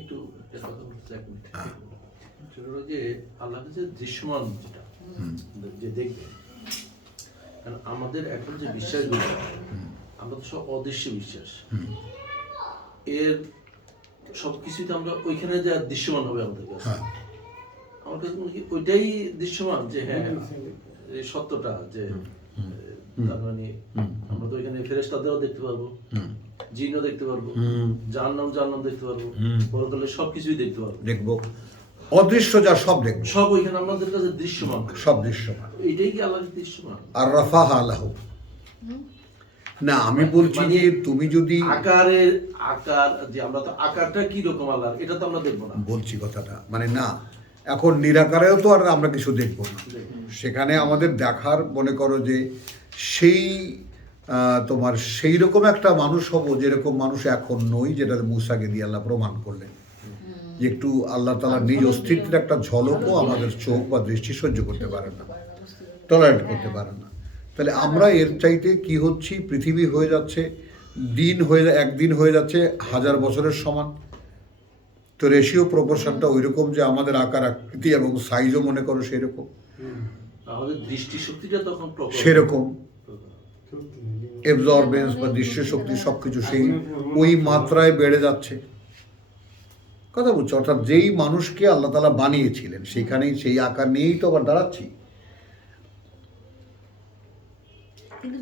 একটু একটা কথা বলতে চাই, এক মিনিট। সেটা হলো যে আল্লাহ যে দৃশ্যমান যেটা যে দেখবে, কারণ আমাদের এখন যে বিশ্বাসগুলো আমরা তো সব অদৃশ্য বিশ্বাস, এর সবকিছুতে আমরা ওইখানে যা দৃশ্যমান হবে আমাদের কাছে, আমার কাছে মনে হয় ওইটাই দৃশ্যমান যে হ্যাঁ এই সত্যটা যে তার মানে আমরা তো এখানে ফেরেশতাদেরও দেখতে পারবো, জিনও দেখতে পারবো, জাহান্নাম দেখতে পারবো, পরকালে সবকিছুই দেখতে পারবো, দেখবো অদৃশ্য যা সব দেখবো, সব ওইখানে আমাদের কাছে দৃশ্যমান, সব দৃশ্যমান। এইটাই কি আল্লাহর দৃশ্যমান? আর রাফাহ আল্লাহ না, আমি বলছি যে তুমি যদি আকার যে আমরা তো আকারটা কি রকম আল্লাহর এটা তো আমরা দেখবো না, বলছি কথাটা মানে না, এখন নিরাকারেও তো আর আমরা কিছু দেখবো না, সেখানে আমাদের দেখার মনে করো যে সেই তোমার সেই রকম একটা মানুষ হব যেরকম মানুষ এখন নই, যেটা মূসাকে দিয়ে আল্লাহ প্রমাণ করলেন যে একটু আল্লাহ তাআলার নিজ অস্তিত্বের একটা ঝলকও আমাদের চোখ বা দৃষ্টি সহ্য করতে পারে না, টলারেট করতে পারে না। তাহলে আমরা এর চাইতে কি হচ্ছি, পৃথিবী হয়ে যাচ্ছে একদিন হয়ে যাচ্ছে 1000 বছরের সমান। তো রেশিও প্রপোর্শনটা ওই রকম যে আমাদের আকার আকৃতি এবং সাইজও মনে করো সেরকম, আমাদের দৃষ্টিশক্তিটা তখন সেরকম এবজর্বেন্স বা দৃষ্টিশক্তি সবকিছু সেই ওই মাত্রায় বেড়ে যাচ্ছে। কথা বলছো, অর্থাৎ যেই মানুষকে আল্লাহ তাআলা বানিয়েছিলেন সেখানেই সেই আকার নিয়েই তো আবার দাঁড়াচ্ছি। কিন্তু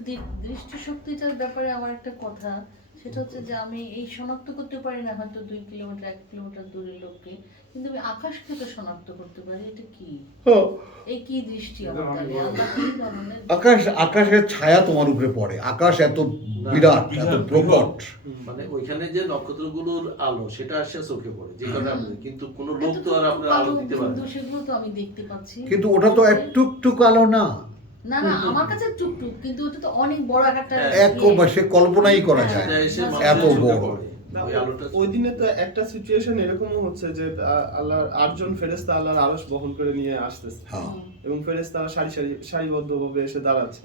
দৃষ্টিশক্তিটার ব্যাপারে আমার একটা কথা, সেটা হচ্ছে যে আমি এই শনাক্ত করতে পারি না হয়তো 2 কিলোমিটার 1 কিলোমিটার দূরের লোককে, কিন্তু আমি আকাশকে তো শনাক্ত করতে পারি। এটা কি, এই কি দৃষ্টি আমার তাহলে? আল্লাহ কি ধরনের আকাশের ছায়া তোমার উপরে পড়ে, আকাশ এত বিরাট এত প্রকট, মানে ওইখানে যে নক্ষত্রগুলোর আলো সেটা আসে চোখে পড়ে, যে কারণে আমাদের, কিন্তু কোনো লোক তো আর আপনার আলো দিতে পারে না, সেগুলো তো আমি দেখতে পাচ্ছি, কিন্তু ওটা তো একটু আলো না। না না আমার কাছে টুকটুক, কিন্তু ওটা তো অনেক বড় একটা সে কল্পনাই করা যায় এত বড়। ওই দিনে তো একটা সিচুয়েশন এরকমও হচ্ছে যে আল্লাহর 8 জন ফেরেশতা আল্লাহর আরশ বহন করে নিয়ে আসতেছে, এবং ফেরেশতারা সারিবদ্ধভাবে এসে দাঁড়াচ্ছে।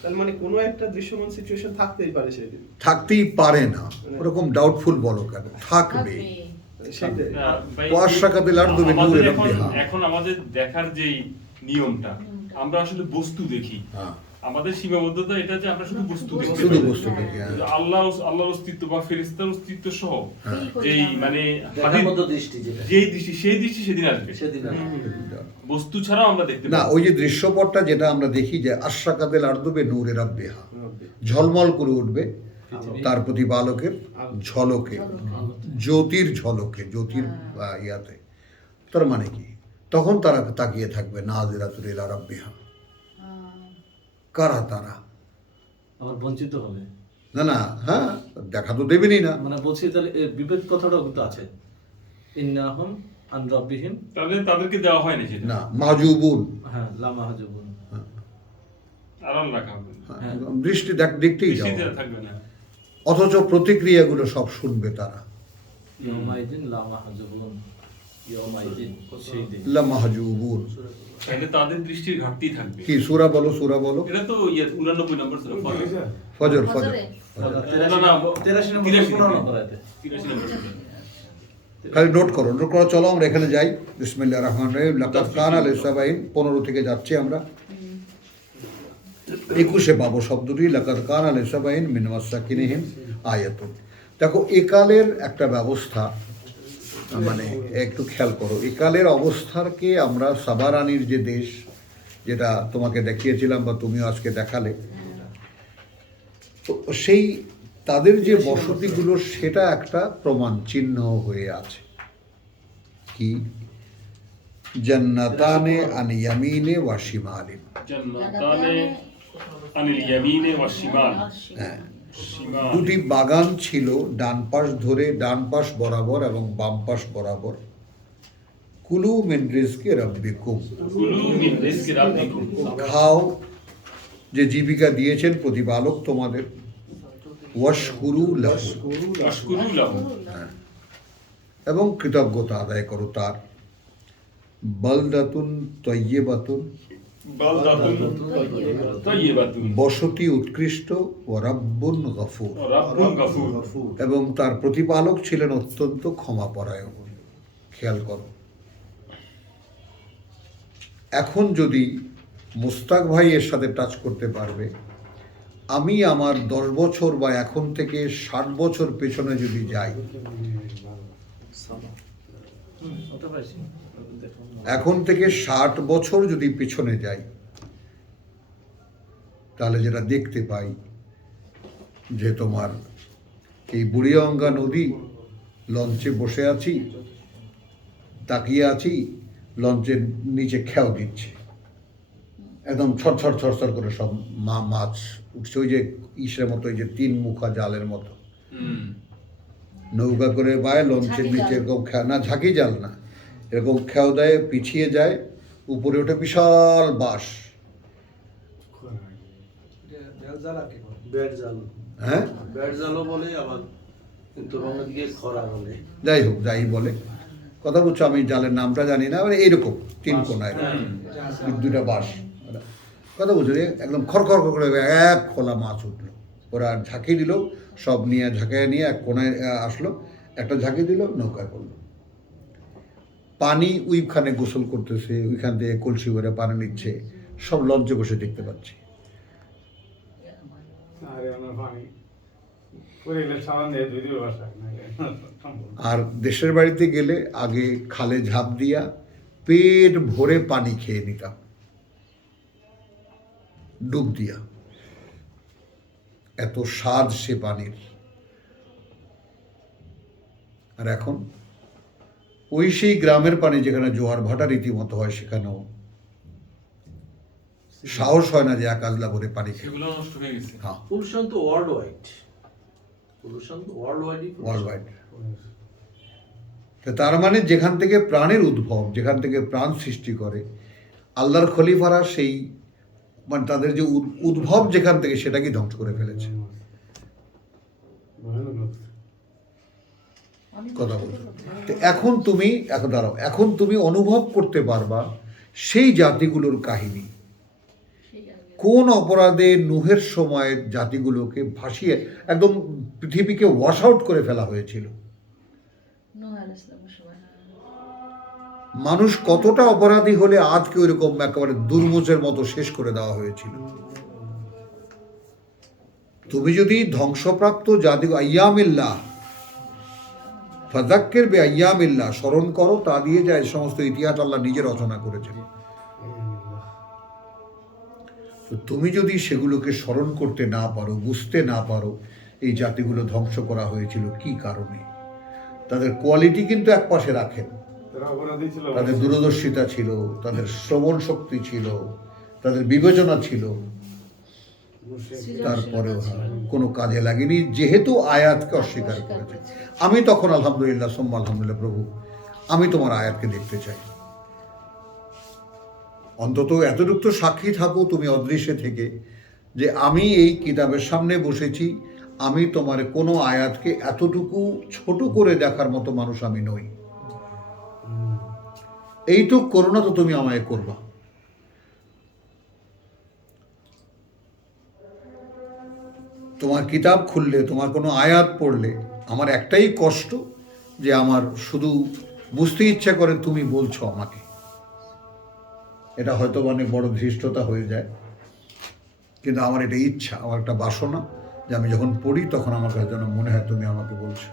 তাহলে মানে কোনো একটা দৃশ্যমান সিচুয়েশন থাকতেই পারে সেদিন, থাকতেই পারে না, ওরকম ডাউটফুল বলো কেন, থাকবে। সেটাই এখন আমাদের দেখার যেই নিয়মটা, আমরা আসলে বস্তু দেখি, আমাদের সীমাবদ্ধতা এটা যে আমরা শুধু বস্তু দেখি, আল্লাহর অস্তিত্ব বা ফেরেশতার অস্তিত্ব সহ যেই মানে যেই দৃষ্টি সেই দৃষ্টি সেদিন আসবে, বস্তু ছাড়াও আমরা দেখতে না। ওই যে দৃশ্যপটটা যেটা আমরা দেখি যে আশরাকাতিল আরদু বিনূরি রাব্বিহা, ঝলমল করে উঠবে তার প্রতিপালকের ঝলকে, জ্যোতির ঝলকে, জ্যোতির ইয়াতে। তার মানে কি, তখন তারা তাকিয়ে থাকবে নাযিরাতুল ইলা রাব্বিহা। কারা তারা? আবার বঞ্চিত হবে না না, হ্যাঁ দেখা তো দেবেনই না, মানে বলছি তাহলে বিভেদ কথাটাও কিন্তু আছে, ইন্নাহুম আন রাব্বিহিম, তাহলে তাদেরকে দেওয়া হয় না সেটা, না মাহজুবুন, হ্যাঁ লা মাহজুবুন, আড়াল রাখা হবে, দৃষ্টি দেখতেই যাবে, থাকবে না, অথচ প্রতিক্রিয়াগুলো সব শুনবে তারা। ইয়াউমাইদিন লা মাহজুবুন, ইয়াউমাইদিন সেই দিন লা মাহজুবুন, তাহলে তাদের দৃষ্টির ঘাটতি থাকবে। কি সূরা বলো এটা তো 89 নম্বর সূরা ফজর। না না 83 নম্বর আয়াতে, 83 নম্বর সূরা। খালি নোট করো। চলো আমরা এখানে যাই। বিসমিল্লাহির রহমানির রহিম। লাকাদ কানা লিসাবাইন, 15 থেকে যাচ্ছি আমরা, 21-এ পাবো শব্দটি লাকাদ কানা লিসাবাইন মিন মাসাকিনিহিম আয়াতুন। দেখো একালের একটা ব্যবস্থা, মানে একটু খেয়াল করো একালের অবস্থাকে আমরা সাবারানির যে দেশ, যেটা তোমাকে দেখিয়েছিলাম বা তুমিও আজকে দেখালে, তো সেই তাদের যে বসতিগুলো সেটা একটা প্রমাণ চিহ্ন হয়ে আছে। কি? জান্নাতানে আন ইয়ামিনে ওয়া শিমালিন, জান্নাতানে আনিল ইয়ামিনে ওয়া শিমাল, হ্যাঁ, দুটি বাগান ছিল ডান পাশ ধরে, ডান পাশ বরাবর এবং বাম পাশ বরাবর। কুলু মিন রিজকি রাব্বিকুম, খাও যে জীবিকা দিয়েছেন প্রতিপালক তোমাদের, ওয়াশকুরু লাহু, এবং কৃতজ্ঞতা আদায় করো তার। বালদাতুন তাইয়্যিবাতুন বালদাতুন তাইয়্যিবাতুন বসতি উৎকৃষ্ট ও রাব্বুন গফুর, রাব্বুন গাফুর। এবং তার প্রতিপালক ছিলেন অত্যন্ত ক্ষমাপরায়ণ। খেয়াল করো, এখন যদি মুস্তাক ভাই এর সাথে টাচ করতে পারবে, আমি আমার 10 বছর বা এখন থেকে 60 বছর পেছনে যদি যাই, ওটা পাইছি। এখন থেকে 60 বছর যদি পেছনে যাই, তাহলে যেটা দেখতে পাই যে তোমার এই বুড়িগঙ্গা নদী, লঞ্চে বসে আছি, তাকিয়ে আছি, লঞ্চের নিচে খেয়াও দিচ্ছে, একদম ছড়ছড় ছড়ছড় করে সব মাছ উঠছে, ওই যে ইসের মতো, ওই যে 3 মুখা জালের মতো, নৌকা করে বায় লঞ্চের নিচে এরকম না, ঝাঁকি জাল না, এরকম খেয়াও দেয়, পিছিয়ে যায়, উপরে ওঠে বিশাল বাঁশ। ব্যাট জাল, হ্যাঁ, ব্যাট জালও বলে, আবার উত্তরবঙ্গের দিকে খরা বলে। যাই হোক, যাই বলে, কথা বলছো, আমি জালের নামটা জানি না, মানে এইরকম 3 কোনায় 2টা বাঁশ, কথা বলছো, একদম খড়খড় করে এক খোলা মাছ উঠলো। ওরা ঝাঁকি দিল, সব নিয়ে ঝাঁকায় নিয়ে এক কোনায় আসলো, একটা ঝাঁকি দিল, নৌকায় পড়লো। পানি ওইখানে গোসল করতেছে, ওইখান থেকে কলসি করে পানি নিচ্ছে, সব লঞ্চে বসে দেখতে পাচ্ছি। আর দেশের বাড়িতে গেলে আগে খালে ঝাঁপ দিয়া পেট ভরে পানি খেয়ে নিতাম, ডুব দিয়া, এত স্বাদ সে পানির। আর এখন ওই সেই গ্রামের পানি যেখানে জোয়ার ভাটা রীতিমতো হয়, সেখানেও সাহস হয় না যে এক আজলা ভরে পানি খেয়ে। সেগুলো নষ্ট হয়ে গেছে। হ্যাঁ, পলিউশন তো ওয়ার্ল্ড ওয়াইড, পলিউশন তো ওয়ার্ল্ড ওয়াইডই, ওয়ার্ল্ড ওয়াইড। তার মানে যেখান থেকে প্রাণের উদ্ভব, যেখান থেকে প্রাণ সৃষ্টি করে আল্লাহর খলিফারা, সেই মানে তাদের যে উদ্ভব যেখান থেকে, সেটাকে ধ্বংস করে ফেলেছে। কথা বলছো, তো এখন তুমি দাঁড়াও, এখন তুমি অনুভব করতে পারবা সেই জাতিগুলোর কাহিনী, কোন অপরাধে নূহের সময় জাতিগুলোকে ভাসিয়ে একদম পৃথিবীকে ওয়াশ আউট করে ফেলা হয়েছিল। নূহ আলাইহিস সালামের সময়, মানুষ কতটা অপরাধী হলে আজকে ওইরকম একেবারে দুর্মুজের মতো শেষ করে দেওয়া হয়েছিল। তুমি যদি ধ্বংসপ্রাপ্ত জাতি আইয়ামিল্লাহ, ফাযাক্কির বিআইয়ামিল্লাহ, স্মরণ করো, তা দিয়ে যায় সমস্ত ইতিহাস আল্লাহ নিজে রচনা করেছেন। তো তুমি যদি সেগুলোকে স্মরণ করতে না পারো, বুঝতে না পারো এই জাতিগুলো ধ্বংস করা হয়েছিল কি কারণে, তাদের কোয়ালিটি কিন্তু এক পাশে রাখেন, তাদের দূরদর্শিতা ছিল, তাদের শ্রবণ শক্তি ছিল, তাদের বিবেচনা ছিল, তারপরেও কোনো কাজে লাগেনি, যেহেতু আয়াতকে অস্বীকার করেছে। আমি তখন আলহামদুলিল্লাহ, সোম্মা আলহামদুলিল্লাহ, প্রভু আমি তোমার আয়াতকে দেখতে চাই, অন্তত এতটুকু তো সাক্ষী থাকো তুমি অদৃশ্যে থেকে, যে আমি এই কিতাবের সামনে বসেছি, আমি তোমার কোনো আয়াতকে এতটুকু ছোট করে দেখার মতো মানুষ আমি নই, এইটুক করোনা তো তুমি আমায় করবা। তোমার কিতাব খুললে, তোমার কোনো আয়াত পড়লে আমার একটাই কষ্ট, যে আমার শুধু বুঝতে ইচ্ছা করে তুমি বলছো আমাকে। এটা হয়তো অনেক বড় ধৃষ্টতা হয়ে যায়, কিন্তু আমার এটা ইচ্ছা, আমার একটা বাসনা, যে আমি যখন পড়ি তখন আমার কাছে যেন মনে হয় তুমি আমাকে বলছো।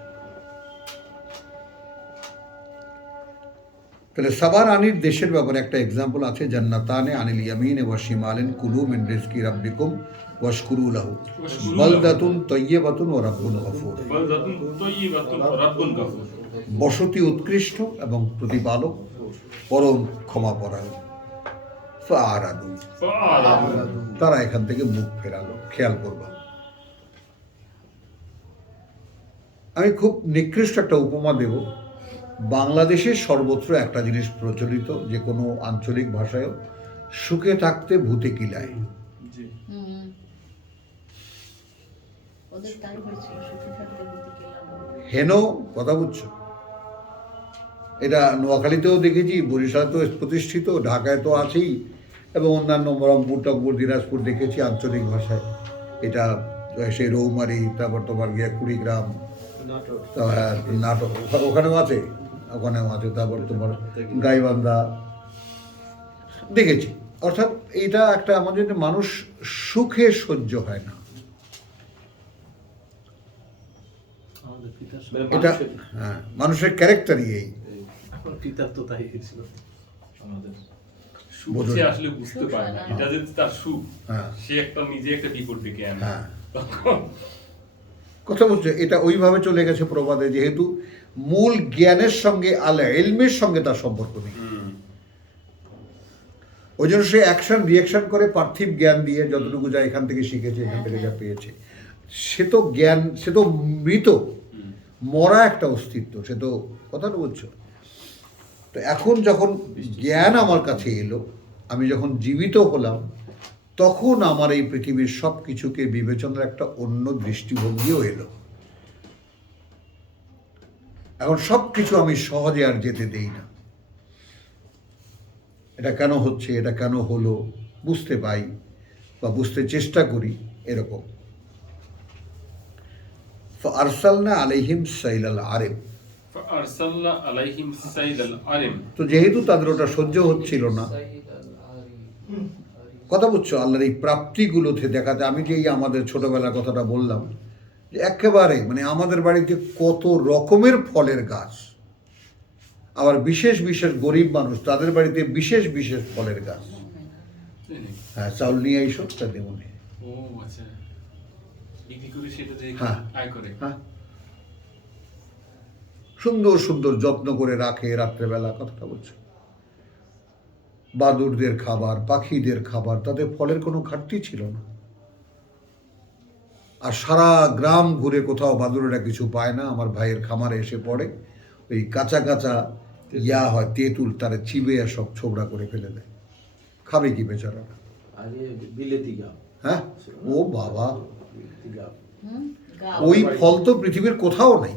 তাহলে সাবার আনির দেশের ব্যাপারে একটা এক্সাম্পল আছে, জান্নাতানে আনিল ইয়ামিন ওয়া শিমালিন কুলু মিন রিজকি রাব্বিকুম ওয়াশকুরু লাহু বালদাতুন তাইয়্যিবাতুন ওয়া রাব্বুন গফুর। বালদাতুন তাইয়্যিবাতুন ওয়া রাব্বুন গাফুর। বসতি উৎকৃষ্ট এবং প্রতিপালক পরম ক্ষমাপরায়ণ। ফাআরাদু, তারা এখান থেকে মুখ ফেরালো। খেয়াল করবা, আমি খুব নিকৃষ্ট একটা উপমা দেব। বাংলাদেশের সর্বত্র একটা জিনিস প্রচলিত, যে কোনো আঞ্চলিক ভাষায়ও, সুখে থাকতে ভূতে কিলায়। ওদের তাই হয়েছিল, সুখে থাকতে ভূতে কিলায়। হেন কথা বুঝছো, এটা নোয়াখালীতেও দেখেছি, বরিশালে তো প্রতিষ্ঠিত, ঢাকায় তো আছেই, এবং অন্যান্য বহরমপুর টকপুর দিনাজপুর দেখেছি আঞ্চলিক ভাষায়, এটা সেই রৌমারি, তারপর তোমার গিয়ে কুড়িগ্রাম, নাটোর। তো হ্যাঁ নাটক ওখানেও আছে, তারপর তোমার গাইবান্ধা দেখেছি। অর্থাৎ এইটা একটা আমাদের মানুষ সুখে সহ্য হয় না, আমাদের পিতার মানে এটা মানুষের- হ্যাঁ মানুষের ক্যারেক্টারই এই। আমার পিতার তো তাই ছিল আমাদের। সুখ বোঝো সে না। আসলে বুঝতে পারে না, সুখ হয় না। এটা যে তার সুখ, হ্যাঁ। সে একটা নিজে একটা বিপদ ডেকে আনে। হ্যাঁ। তখন কথা বলছে এটা ওইভাবে চলে গেছে প্রবাদে, যেহেতু মূল জ্ঞানের সঙ্গে আলে এলমের সঙ্গে তার সম্পর্ক নেই, ওই জন্য সে অ্যাকশন রিয়াকশন করে পার্থিব জ্ঞান দিয়ে যতটুকু যা এখান থেকে শিখেছে, এখান থেকে যা পেয়েছে, সে তো জ্ঞান, সে তো মৃত, মরা একটা অস্তিত্ব, সে তো, কথাটা বলছো। তো এখন যখন জ্ঞান আমার কাছে এলো, আমি যখন জীবিত হলাম, তখন আমার এই পৃথিবীর সব কিছুকে বিবেচনার একটা অন্য দৃষ্টিভঙ্গিও এলো। এখন সব কিছু আমি সহজে আর যেতে দেই না, এটা কেন হচ্ছে, এটা কেন হলো বুঝতে পাই বা বুঝতে চেষ্টা করি, এরকম। আরসালনা আলাইহিম সাইলাল আরিম, ফারসালনা আলাইহিম সাইলাল আরিম। তো যেহেতু তাদের ওটা সহ্য হচ্ছিল না, কথা বুঝছো, আল্লাহর এই প্রাপ্তিগুলোতে দেখা যায়, আমি যে এই আমাদের ছোটবেলার কথাটা বললাম, যে একেবারে মানে আমাদের বাড়িতে কত রকমের ফলের গাছ, আবার বিশেষ বিশেষ গরিব মানুষ তাদের বাড়িতে বিশেষ বিশেষ ফলের গাছ। তাই নাকি? হ্যাঁ, চাউল নিয়ে এইসব তা দেবনে। ও আচ্ছা, বিক্রি করে সেটা যে হ্যাঁ। আয় করে। হ্যাঁ, সুন্দর সুন্দর যত্ন করে রাখে, রাত্রেবেলা, কথাটা বলছো। বাদুড়দের খাবার, পাখিদের খাবার, তাতে ফলের কোনো ঘাটতি ছিল না। আর সারা গ্রাম ঘুরে কোথাও বাদুড়েরা কিছু পায় না, আমার ভাইয়ের খামারে এসে পড়ে, ওই কাঁচা কাঁচা ইয়া হয় তেঁতুল, তারা চিবে সব ছোবড়া করে ফেলে দেয়, খাবে কি বেচারা? আগে বিলেতি গাব, হ্যাঁ, ও বাবা, বিলেতি গাব। ওই ফল তো পৃথিবীর কোথাও নেই।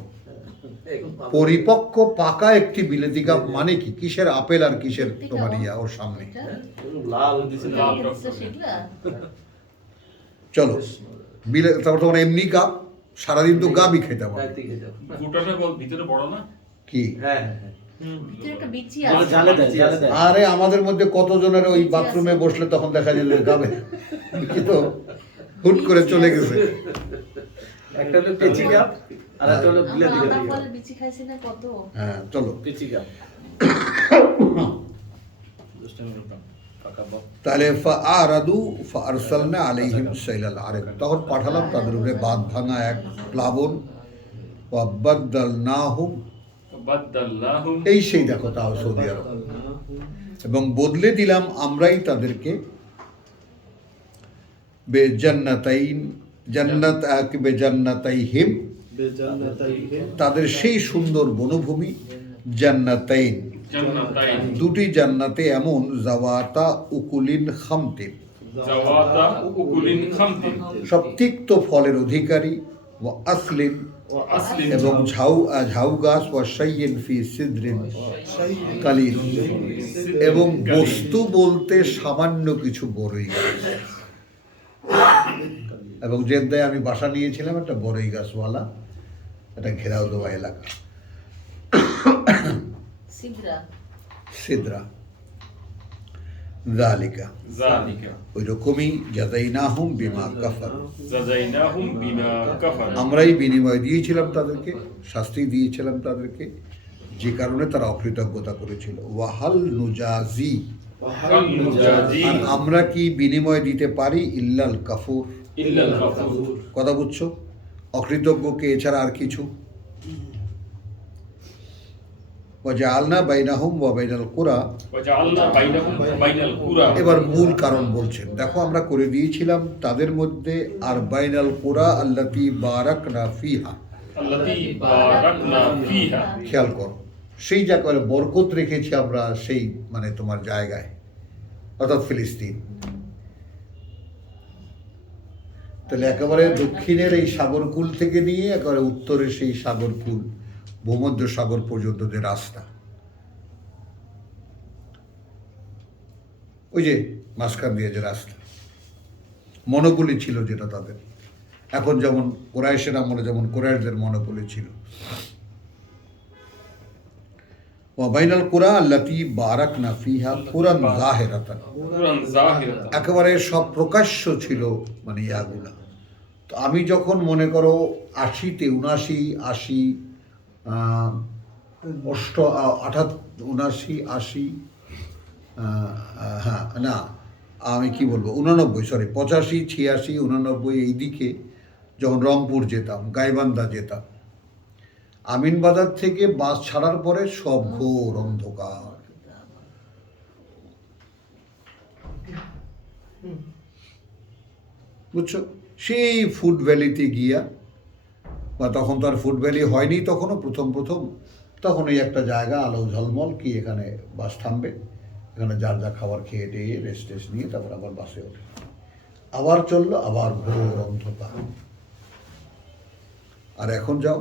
পরিপক্ক পাকা একটি বিলেতি গাব মানে কি, কিসের আপেল আর কিসের তোমার ইয়া ওর সামনে। লাল লাল সেগুলা চলো তারপর তোমার এমনি গাব, সারাদিন তো গাবই খেতে হবে। রাইতে খেয়ে যাও। গোটাটা ভিতরে বড় না? কি হ্যাঁ হ্যাঁ ভিতরে একটা বিচি যেটা আছে। জালে দেয়, জালে দেয়। আরে আমাদের মধ্যে কতজনের ওই বাথরুমে বসলে তখন দেখা যেত গাবে, কি তো হুট করে চলে গেছে। একটা হলো পেচি গাপ, আর একটা হলো আমরা বিলাতি আদা গাপ। ফলের বিচি খাইছি না কত। হ্যাঁ চলো, পেচি গাপ। দুষ্টামি করতাম, পাকা বাপ। তাহলে ফাআরাদু ফাআরসালনা আলাইহিম সাইলাল আরিম, তখন পাঠালাম তাদের উপরে বাঁধ ভাঙা এক প্লাবন, ওয়া বাদদালনাহুম, বাদদাল্লাহুম, এই সেই দেখো তাও সৌদি আরব, এবং বদলে দিলাম আমরাই তাদেরকে বেজান্নাতাইন, জান্নাত বেজান্নাতাইহিম, বেজান্নাতাইহিম, তাদের সেই সুন্দর বনভূমি, জান্নাতাইন, জান্নাতাইন, দুটি জান্নাতে এমন, জাওয়াতা উকুলিন খামতিন, জাওয়াতা উকুলিন খামতিন, সব তিক্ত ফলের অধিকারী, ওয়া আসলিন, ওয়া আসলিন, এবং ঝাউ গাছ, ওয়া শাইয়িন ফি সিদরিন কালিল, এবং বস্তু বলতে সামান্য কিছু বড়ই গাছ। এবং জেদ্দায় আমি বাসা নিয়েছিলাম একটা বড়ই গাছওয়ালা, একটা ঘেরাও দেওয়া এলাকা, সিগরা সিদরা জালিকা, যালিকা ওই রকমই জাযাইনাহুম বিমা কাফারু, জাযাইনাহুম বিমা কাফারু, আমরাই বিনিময় দিয়েছিলাম তাদেরকে, শাস্তি দিয়েছিলাম তাদেরকে, যে কারণে তারা অকৃতজ্ঞতা করেছিল। ওয়াহাল নুজাজি, কাল নুজাজি আর আমরা কি বিনিময় দিতে পারি ইল্লাল কাফুর, ইল্লাল কাফুর, কথা বুঝছো, অকৃতজ্ঞকে এছাড়া আর কিছু। ওয়াজআলনা বাইনাহুম ওয়া বাইনাল কুরা, ওয়া জাআলনা বাইনাহুম ওয়া বাইনাল কুরা, এবার মূল কারণ বলছেন, দেখো আমরা করে দিয়েছিলাম তাদের মধ্যে আর বাইনাল কুরা আল্লাতী বারাকনা ফিহা, আল্লাতী বারাকনা ফিহা, খেয়াল করো, সেই জায়গায় বরকত রেখেছি আমরা, সেই মানে তোমার জায়গায়, অর্থাৎ ফিলিস্তিন। তাহলে একেবারে দক্ষিণের এই সাগরকূল থেকে নিয়ে একেবারে উত্তরের সেই সাগরকূল, ভূমধ্য সাগর পর্যন্ত যে রাস্তা, ওই যে মাঝখান দিয়ে যে রাস্তা, মনোপলি ছিল যেটা তাদের। এখন যেমন কোরাইশের আমলে যেমন কোরাইশদের মনোপলি ছিল। ওয়াবাইনাল কুরা আল্লাতী বারাকনা ফিহা কুরান যাহিরাতান, কুরআন যাহিরাতান, একেবারে সব প্রকাশ্য ছিল মানে ইয়াগুলা। তো আমি যখন মনে করো 80-তে 79, 80, হ্যাঁ না আমি কি বলবো 89, সরি 85, 86, 89 এই দিকে যখন রংপুর যেতাম, গাইবান্ধা যেতাম, আমিনবাজার থেকে বাস ছাড়ার পরে সব ঘোর অন্ধকার। বুঝছো, সেই ফুড ভ্যালিতে গিয়া, বা তখন তো আর ফুড ভ্যালি হয়নি তখনও, প্রথম তখন এই একটা জায়গা আলো ঝলমল, কি এখানে বাস থামবে, এখানে যার যা খাবার খেয়ে টেয়ে রেস্ট নিয়ে তারপর আবার বাসে ওঠে, আবার চললো, আবার ঘোর অন্ধকার। আর এখন যাও,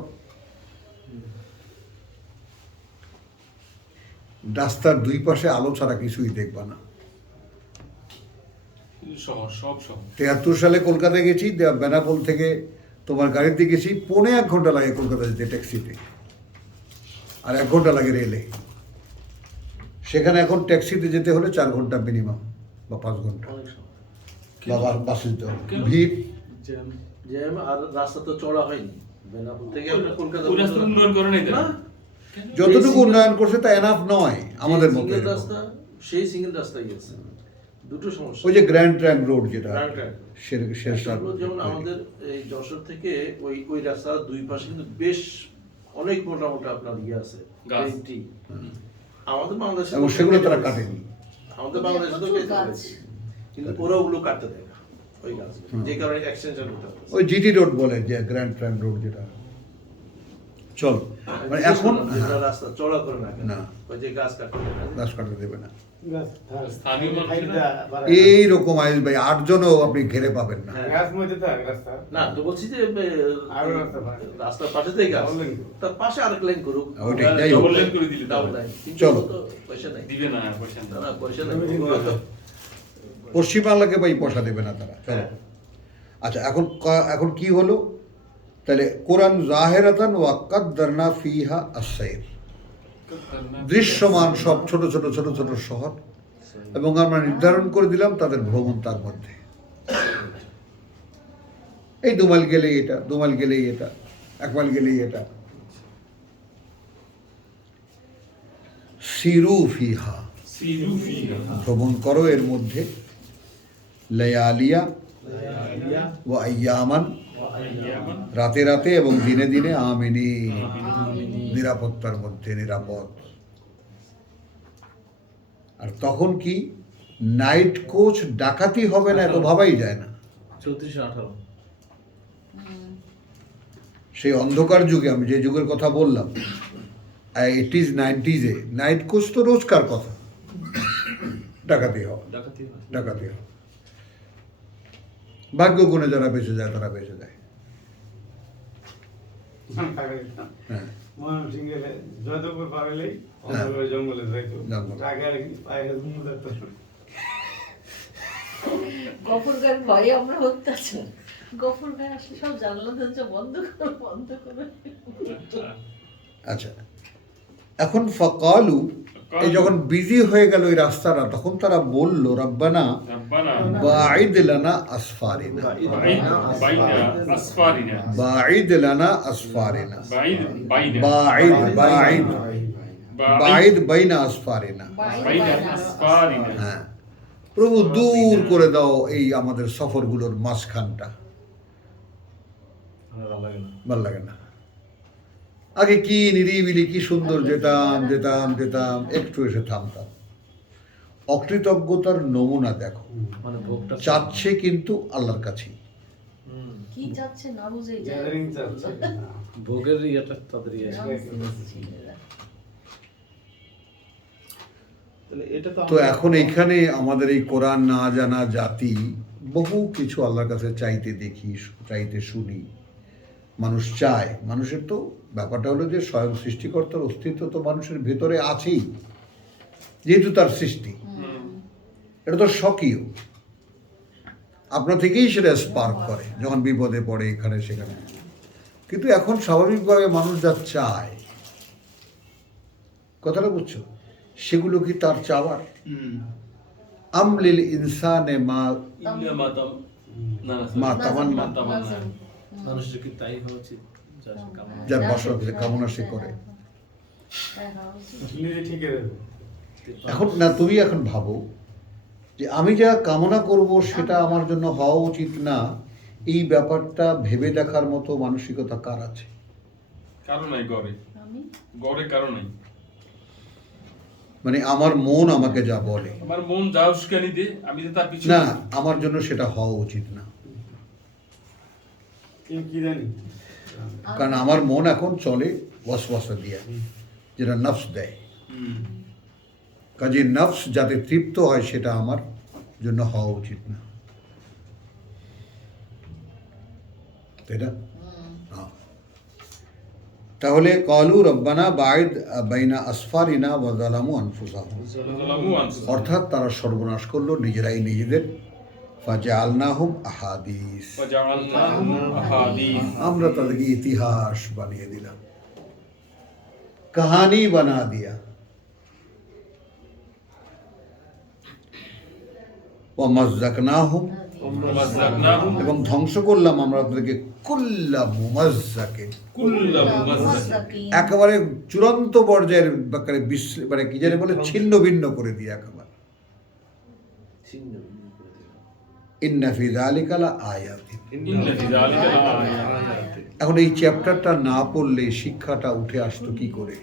রাস্তার দুই পাশে আলো ছাড়া কিছুই দেখবা না। শহর, সব শহর। 73 সালে কলকাতায় গেছি, বেনাপোল থেকে তোমার গাড়িতে গেছি, 1.5 ঘন্টা লাগে কলকাতা যেতে ট্যাক্সিতে, আর 1 ঘন্টা লাগে রেলে। সেখানে এখন ট্যাক্সিতে যেতে হলে 4 ঘন্টা মিনিমাম, বা 5 ঘন্টা, অনেক সময় বা বাসে যেতে হবে, ভিড়। জ্যাম, আর রাস্তা তো চড়া হয়নি বেনাপোল থেকে আপনার কলকাতা ওই রাস্তা উন্নয়ন করে নাই তারা। না, যতটুকু উন্নয়ন করছে তা এনাফ নয় আমাদের মতো। সিঙ্গেল এরকম। রাস্তা, সেই সিঙ্গেল রাস্তায় গেছে, দুটো সমস্যা। ওই যে গ্র্যান্ড ট্র্যাঙ্ক রোড যেটা Grand Trunk। শেরশাহ, যেমন আমাদের এই যশোর থেকে ওই রাস্তার দুই পাশে কিন্তু বেশ অনেক মোটামুটি আপনার ইয়ে আছে, গাছ। টি। আমাদের বাংলাদেশে এবং সেগুলো তারা কাটেনি। আমাদের বাংলাদেশে তো প্রচুর কেটে গাছ। ফেলেছে। কিন্তু ওরা ওগুলো কাটতে দেয় না, ওই গাছ, যে কারণে এক্সটেনশন করতে হবে। ওই জিটি রোড বলে, যে গ্র্যান্ড ট্র্যাঙ্ক রোড যেটা। চল মানে এখন যেটা রাস্তা চড়া করে না কেন? না। ওই যে গাছ কাটতে দেয় না। গাছ কাটতে দেবে না। স্থানীয় মানুষেরা এইরকম আইস ভাই 8 জনও আপনি ঘেরে পাবেন না। হ্যাঁ। গাছ মধ্যে তো রাস্তা না তো বলছি যে আরো রাস্তা পায়। রাস্তার পাশে থেকে গাছ, Double lane। তার পাশে আরেক লাইন করুক। ওইটাই, যাই হোক। ডবল লাইন করে দিলে ডাবল তাহলে লাইন। কিন্তু চলো। ও তো পয়সা নাই। দিবে না পয়সা না। না, পয়সা নাই। পশ্চিমবাংলাকে ভাই পয়সা দেবে না তারা। হ্যাঁ। আচ্ছা, এখন কি হলো তাহলে? কোরআন জাহেরাতান ওয়া কাদ্দারনা ফিহা আস-সাইর, দৃশ্যমান সব ছোট ছোট শহর, এবং আমরা নির্ধারণ করে দিলাম তাদের ভ্রমণ তার মধ্যে। এই 2 মাইল গেলেই এটা, 2 মাইল গেলেই এটা, 1 মাইল গেলেই এটা। সিরু ফিহা, সিরু ফিহা, ভ্রমণ করো এর মধ্যে, লায়ালিয়া ওয়া আইয়ামান, আইয়ামান, রাতে রাতে এবং দিনে দিনে, আমিনি, নিরাপত্তার মধ্যে, নিরাপদ। আর তখন কি নাইট কোচ ডাকাতি হবে না, এত ভাবাই যায় না। 34-18 সেই অন্ধকার যুগে, আমি যে যুগের কথা বললাম, 80s 90s নাইট কোচ তো রোজকার কথা, ডাকাতি হয়। ভাগ্য গুণে যারা বেঁচে যায় তারা বেঁচে যায়। হ্যাঁ, ময়মনসিংহে জয়দেবপুর পার হলেই হ্যাঁ। জঙ্গলে যাইতো জঙ্গলে। টাকা আর কি পায়ে ঘুমো যেত। গফর গায়ের ভয়ে আমরা অত্যাচার, গফর গায়ে আসলে সব জানলা দরজা বন্ধ করে। আচ্ছা, এখন ফাকালু, এই যখন বিজি হয়ে গেল ওই রাস্তাটা, তখন তারা বলল, রব্বানা রব্বানা বাঈদ লানা আসফারিনা, বাইনা আসফারিনা, বাঈদ লানা আসফারিনা, বাইদ বাইনা, বাঈদ বাইনা আসফারিনা। বাইনা আসফারিনা, হ্যাঁ, প্রভু দূর করে দাও এই আমাদের সফরগুলোর মাঝখানটা। ভালো লাগে না। ভাল লাগে না। আগে কি নিরিবিলি, কি সুন্দর, যেতাম, একটু এসে থামতাম। অকৃতজ্ঞতার নমুনা দেখো, মানে ভোগটা চাচ্ছে কিন্তু আল্লাহর কাছেই। কি যাচ্ছে না বুঝেই যায়। গ্যাদারিং চাচ্ছে ভোগের ইয়েটা তাদের ইয়ে আছে। তাহলে এটা তো তো এখন এইখানে আমাদের এই কোরআন না জানা জাতি বহু কিছু আল্লাহর কাছে চাইতে দেখি, চাইতে শুনি, মানুষ চায়। মানুষের তো ব্যাপারটা হলো যে স্বয়ং সৃষ্টিকর্তার অস্তিত্ব তো মানুষের ভেতরে আছেই, যেহেতু তার সৃষ্টি। এটা তো স্বকীয়, আপনার থেকেই সেটা স্পার্ক করে যখন বিপদে পড়ে এখানে সেখানে। কিন্তু এখন স্বাভাবিকভাবে মানুষ যা চায়, কথাটা বুঝছো, সেগুলো কি তার চাওয়ার? আমলিল ইনসানে মা ইন্না মাতাম না মা তামান্না, মানুষের কি তাই হওয়া উচিত যা সে কামনা যার বাসনা যে কামনা সে করে। নিজে ঠিকই রাখবে। এখন না, তুমি এখন ভাবো যে আমি যা কামনা করব সেটা আমার জন্য হওয়া উচিত না, এই ব্যাপারটা ভেবে দেখার মতো মানসিকতা কার আছে? কারণ নাই গড়ে, আমি গড়ে কারণ নাই। মানে আমার মন আমাকে যা বলে, আমার মন যা উস্কানি দে, আমি তো তার পিছনে না আমার জন্য সেটা হওয়া উচিত না, কি জানি কারণ আমার মন এখন চলে ওয়াসওয়াসা দিয়ে, যেটা নফস দেয়। হুম। কাজে নফস যাতে তৃপ্ত হয় সেটা আমার জন্য হওয়া উচিত না, তাই না? হ্যাঁ। তাহলে কালু রব্বানা বাঈদ বাইনা আসফারিনা ওয়া যালামু আনফুসাহুম, যালামু আনফুসাহুম। অর্থাৎ তারা সর্বনাশ করলো নিজেরাই নিজেদের। ফাজআলনাহুম আহাদিস, ওয়া জাআলনাহুম আহাদিস। আমরা তাদেরকে ইতিহাস বানিয়ে দিলাম, কাহানি বানা দিয়া। ওয়া মাযযাকনাহুম, ওয়ামাযাকনাহুম এবং ধ্বংস করলাম আমরা তাদেরকে কুল্লা মুমাজ্জাকিন, কুল্লা মুমাজ্জাক। একেবারে চূড়ান্ত পর্যায়ের ব্যাপারে মানে কি জানি বলে ছিন্ন ভিন্ন করে দিয়ে একেবারে। ছিন্ন ভিন্ন করে দিলাম। ইন্না ফি যালিকা লাআয়াতিন। ইন্না ফি যালিকা লাআয়াত। এখন এই চ্যাপ্টারটা না পড়লে শিক্ষাটা উঠে আসতো কি করে?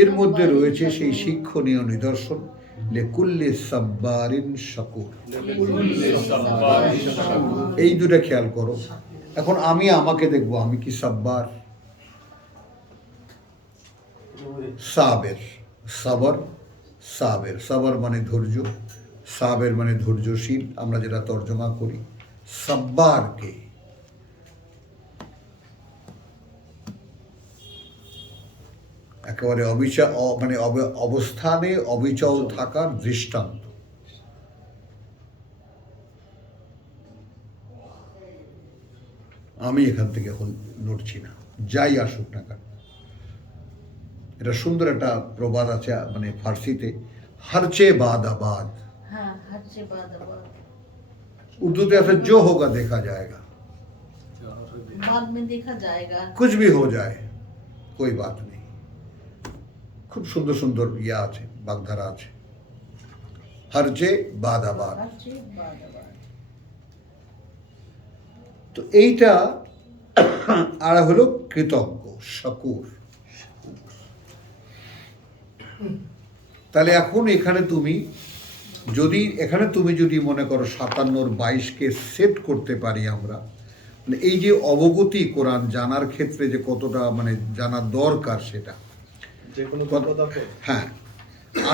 এর মধ্যে রয়েছে সেই শিক্ষণীয় নিদর্শন, লিকুল্লি সাব্বারিন শাকুর। কুল্লি সাব্বারিন শাকুর। এই দুটো খেয়াল করো। এখন আমি আমাকে দেখবো, আমি কি সাব্বার? সাবের, সাবর, সাবের। সাবর মানে ধৈর্য, সাবের মানে ধৈর্যশীল, আমরা যেটা তর্জমা করি। সাব্বারকে একেবারে মানে অবস্থানে অবিচল থাকার দৃষ্টান্ত। আমি এখান থেকে এখন নড়ছি না, যাই আসুক না কেন। এটা সুন্দর একটা প্রবাদ আছে, মানে ফার্সিতে, হরচে বাদ আবাদ। হ্যাঁ, হাঁটছে বাদ আবার উর্দুতে আছে जो होगा देखा जाएगा, बाद में देखा जाएगा। कुछ भी हो जाए कोई बात नहीं। খুব সুন্দর সুন্দর ইয়া আছে, বাগধারা আছে, হরচে বাদ আবাদ। হাঁটছে বাদ আবার। তো এইটা আর হলো কৃতজ্ঞ, শাকুর। তাহলে এখন এখানে তুমি যদি মনে করো 57-22-কে সেট করতে পারি আমরা, মানে এই যে অবগতি কোরআন জানার ক্ষেত্রে যে কতটা মানে জানা দরকার, সেটা যে কোনো বিপদ আপদ হ্যাঁ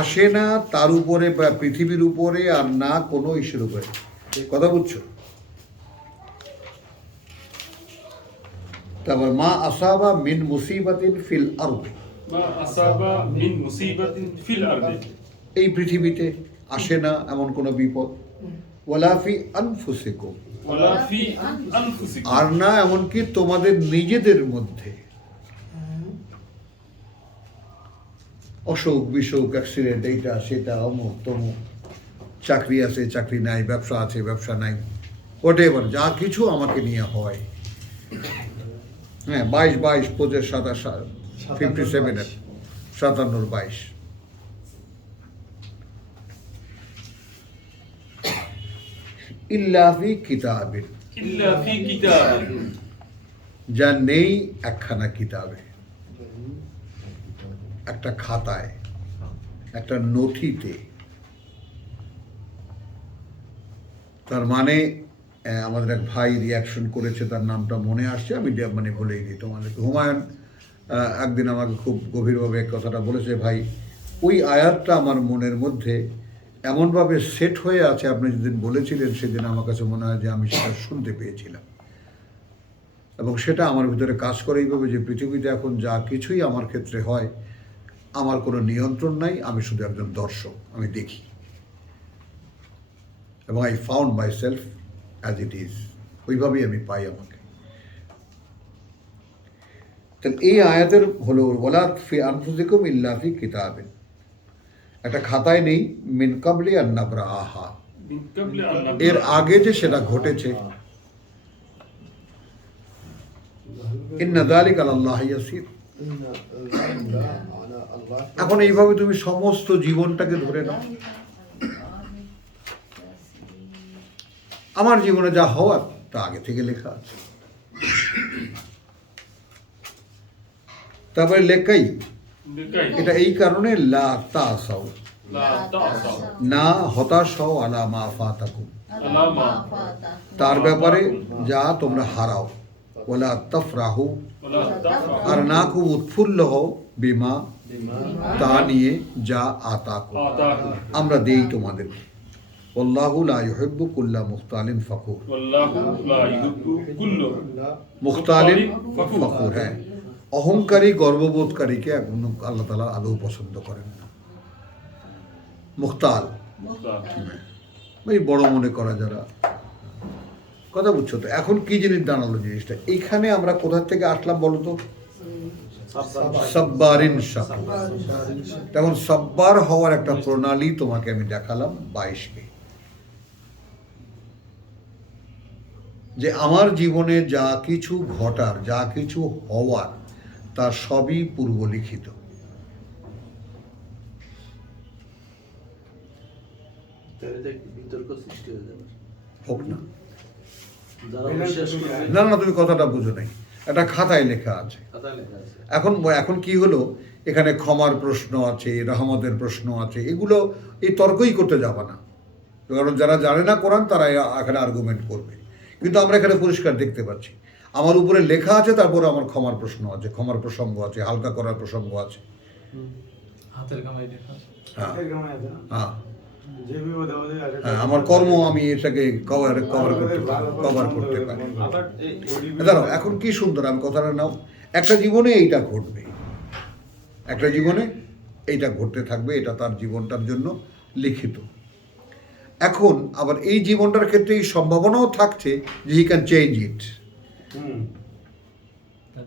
আসে না তার উপরে বা পৃথিবীর উপরে, আর না কোনো ইস্যুর উপরে। কথা বুঝছো? তারপর মা আসাবা মিন মুসিবাতিন ফিল আরদি, মা আসাবা মিন মুসিবাতিন ফিল আরদি। এই পৃথিবীতে আসে না এমন কোনো বিপদ। ওয়ালা ফি আনফুসিকুম, ওয়ালা ফি আনফুসিকুম। আর না এমনকি তোমাদের নিজেদের মধ্যে। অসুখ বিসুখ, অ্যাক্সিডেন্ট, এইটা সেটা, অমুক তমুক, চাকরি আছে চাকরি নাই, ব্যবসা আছে ব্যবসা নাই, হোয়াটএভার যা কিছু আমাকে নিয়ে হয়। হ্যাঁ, 22, 25, 27, 57, 57-22। ইল্লা ফি কিতাবিন, ইল্লা ফি কিতাব। যা নেই একখানা কিতাবে, একটা খাতায়, একটা নথিতে। তার মানে আমাদের এক ভাই রিয়াকশন করেছে, তার নামটা মনে আসছে, আমি মানে বলেই দিই তোমাদেরকে। হুমায়ুন একদিন আমাকে খুব গভীরভাবে এক কথাটা বলেছে, ভাই ওই আয়াতটা আমার মনের মধ্যে এমনভাবে সেট হয়ে আছে, আপনি যেদিন বলেছিলেন সেদিন আমার কাছে মনে হয় যে আমি সেটা শুনতে পেয়েছিলাম, এবং সেটা আমার ভিতরে কাজ করে এইভাবে যে পৃথিবীতে এখন যা কিছুই আমার ক্ষেত্রে হয়, আমার কোনো নিয়ন্ত্রণ নাই, আমি শুধু একজন দর্শক, আমি দেখি। এবং I found my self as it is, ওইভাবেই আমি পাই আমাকে। তাহলে এই আয়াতের হলো ওয়ালা ফি আনফুসিকুম ইল্লা ফি কিতাবিন, একটা খাতায় নেই, মিন কাবলি আন নাবরাহা, এর আগে যে সেটা ঘটেছে। ইন্না যালিকা আলাল্লাহি ইয়াসির। এখন এইভাবে তুমি সমস্ত জীবনটাকে ধরে নাও, আমার জীবনে যা হওয়ার তা আগে থেকে লেখা আছে। তারপরে লেখাই, এটা এই কারণে লা তাসাউ, না হতাশ হও আলা মা ফাতাকুম, তার ব্যাপারে যা তোমরা হারাও, ওয়ালা তাফরাহু, আর না খুব উৎফুল্ল হও, বিমা, তা নিয়ে যা আতাকুম, আমরা দেই তোমাদেরকে। আল্লাহু লা ইউহিব্বু কুল্লা মুখতালিন ফখুর, মুখতালিন ফখুর, হ্যাঁ, অহংকারী গর্ববোধকারীকে আল্লাহ তাআলা আদৌ পছন্দ করেন না। মুখতাল ওই বড় মনে করা যারা, কথা বুঝছো তো? এখন কি জিনিস দাঁড়ালো জিনিসটা, এইখানে আমরা কোথা থেকে আসলাম বলো তো? সাব্বারিন শাকুর। তখন সাব্বার হওয়ার একটা প্রণালী তোমাকে আমি দেখালাম 22কে, যে আমার জীবনে যা কিছু ঘটার, যা কিছু হওয়ার, তা সবই পূর্ব লিখিত। তাহলে তো একটু বিতর্ক সৃষ্টি হয়ে যাবে। হোক না, যারা বিশ্বাস করবে, না না, তুমি কথাটা বুঝো নাই, একটা খাতায় লেখা আছে। খাতায় লেখা আছে। এখন কি হলো, এখানে ক্ষমার প্রশ্ন আছে, রহমতের প্রশ্ন আছে, এগুলো এই তর্কই করতে যাবে না, কারণ যারা জানে না কোরআন তারা এখানে আর্গুমেন্ট করবে। কিন্তু আমরা এখানে পরিষ্কার দেখতে পাচ্ছি, আমার উপরে লেখা আছে, তারপরে আমার ক্ষমার প্রশ্ন আছে, ক্ষমার প্রসঙ্গ আছে, হালকা করার প্রসঙ্গ আছে। হাতের কামাই দেখা হ্যাঁ হাতের কামাই আছে না? হ্যাঁ যে বিপদে আপদে আছে, হ্যাঁ, আমার কর্ম আমি এটাকে কভার করতে পারি। আবার দাঁড়াও, এখন কি সুন্দর, আমি কথাটা নাও, একটা জীবনে এইটা ঘটবে, একটা জীবনে এইটা ঘটতে থাকবে, এটা তার জীবনটার জন্য লিখিত। এখন আবার এই জীবনটার ক্ষেত্রে এই সম্ভাবনাও থাকছে যে হি ক্যান চেঞ্জ ইট।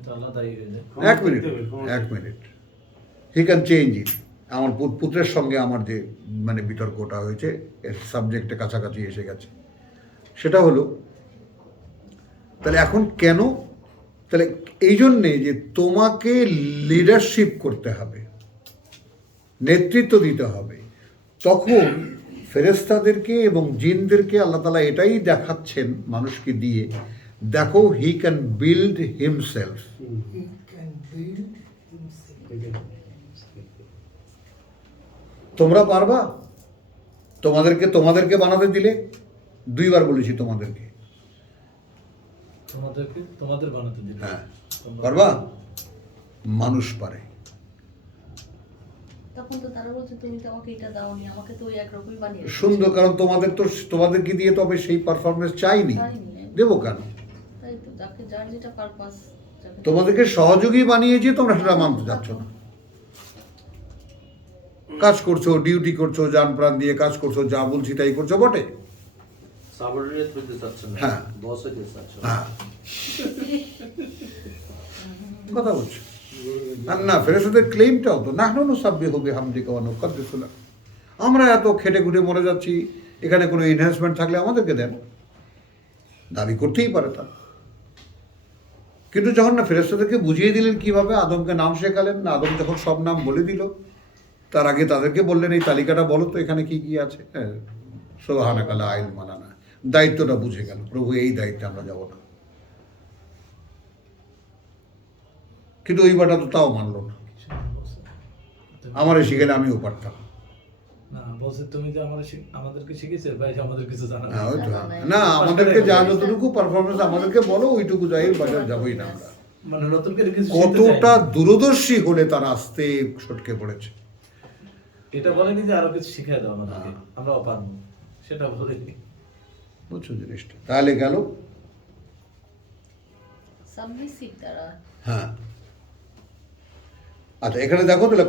তো আল্লাহ দায়ী হয়ে যায়। এক minute, he can change it. আমার পুত্রের সঙ্গে আমার যে মানে বিতর্কটা হয়েছে, এর সাবজেক্টে কাছাকাছি এসে গেছে, সেটা হলো, তাহলে এখন কেন, তাহলে এই জন্যে যে তোমাকে লিডারশিপ করতে হবে, নেতৃত্ব দিতে হবে, তখন ফেরেশতাদেরকে এবং জিনদেরকে আল্লাহ তাআলা এটাই দেখাচ্ছেন মানুষকে দিয়ে, দেখো হি ক্যান বিল্ড হিমসেলফ। তোমরা পারবা? তোমাদেরকে বানাতে দিলে, 2 বার বলেছি তোমাদেরকে, তোমাদের বানাতে দিবে। হ্যাঁ, পারবা? মানুষ পারে। তখন তো তারা বলছে তুমি তো আমাকে এটা দাওনি, আমাকে তো ওই একরকমই বানিয়ে সুন্দর, কারণ তোমাদেরকে দিয়ে তবে সেই পারফরমেন্স চাইনি, দেবো কেন? তাই তো, যাকে যার যেটা পারপাস, তোমাদেরকে সহযোগী বানিয়েছি, তোমরা সেটা মানতে যাচ্ছ না। কাজ করছো, ডিউটি করছো, জান প্রাণ দিয়ে কাজ করছো, যা বলছি তাই করছো বটে। সাবঅর্ডিনেট হতে চাচ্ছেন না, হ্যাঁ। বস হতে চাচ্ছেন। হ্যাঁ, কথা বলছো। আর না, ফেরেশতাদের ক্লেমটাও তো নাহনু নুসাব্বিহু বিহামদিকা ওয়া নুকাদ্দিসু লাক, আমরা এত খেটে খুঁটে মরে যাচ্ছি, এখানে কোনো এনহ্যান্সমেন্ট থাকলে আমাদেরকে দেন, দাবি করতেই পারে তা। কিন্তু যখন না ফেরেশতাদেরকে বুঝিয়ে দিলেন কিভাবে, আদমকে নাম শেখালেন না, আদম যখন সব নাম বলে দিল, তার আগে তাদেরকে বললেন এই তালিকাটা বলো তো, এখানে কি কি আছে। হ্যাঁ, সুবহানাকা লা ইলমা লানা, দায়িত্বটা বুঝে গেল, প্রভু এই দায়িত্বে আমরা যাব না। কিন্তু ওই বাটা তো তাও মানলো না, আমার শিখেলে আমিও পারতাম না, বলছে তুমি যে আমাদেরকে শিখেছে ভাই, আমাদের কিছু জানা না। হয়তো না, আমাদেরকে যা যতটুকু পারফরমেন্স আমাদেরকে বলো, ওইটুকু যাই, বাজার যাবোই না আমরা। মানে নতুন করে কিছু শিখতে কতটা চাই না। দূরদর্শী হলে তারা আস্তে সটকে পড়েছে। এটা বলেনি যে আরো কিছু শিখিয়ে দাও আমাদেরকে, আমরাও পারবো, সেটা বলিনি। বুঝছো জিনিসটা? তাহলে গেল, সাবমিসিভ তারা। হ্যাঁ, আচ্ছা, এখানে দেখো তাহলে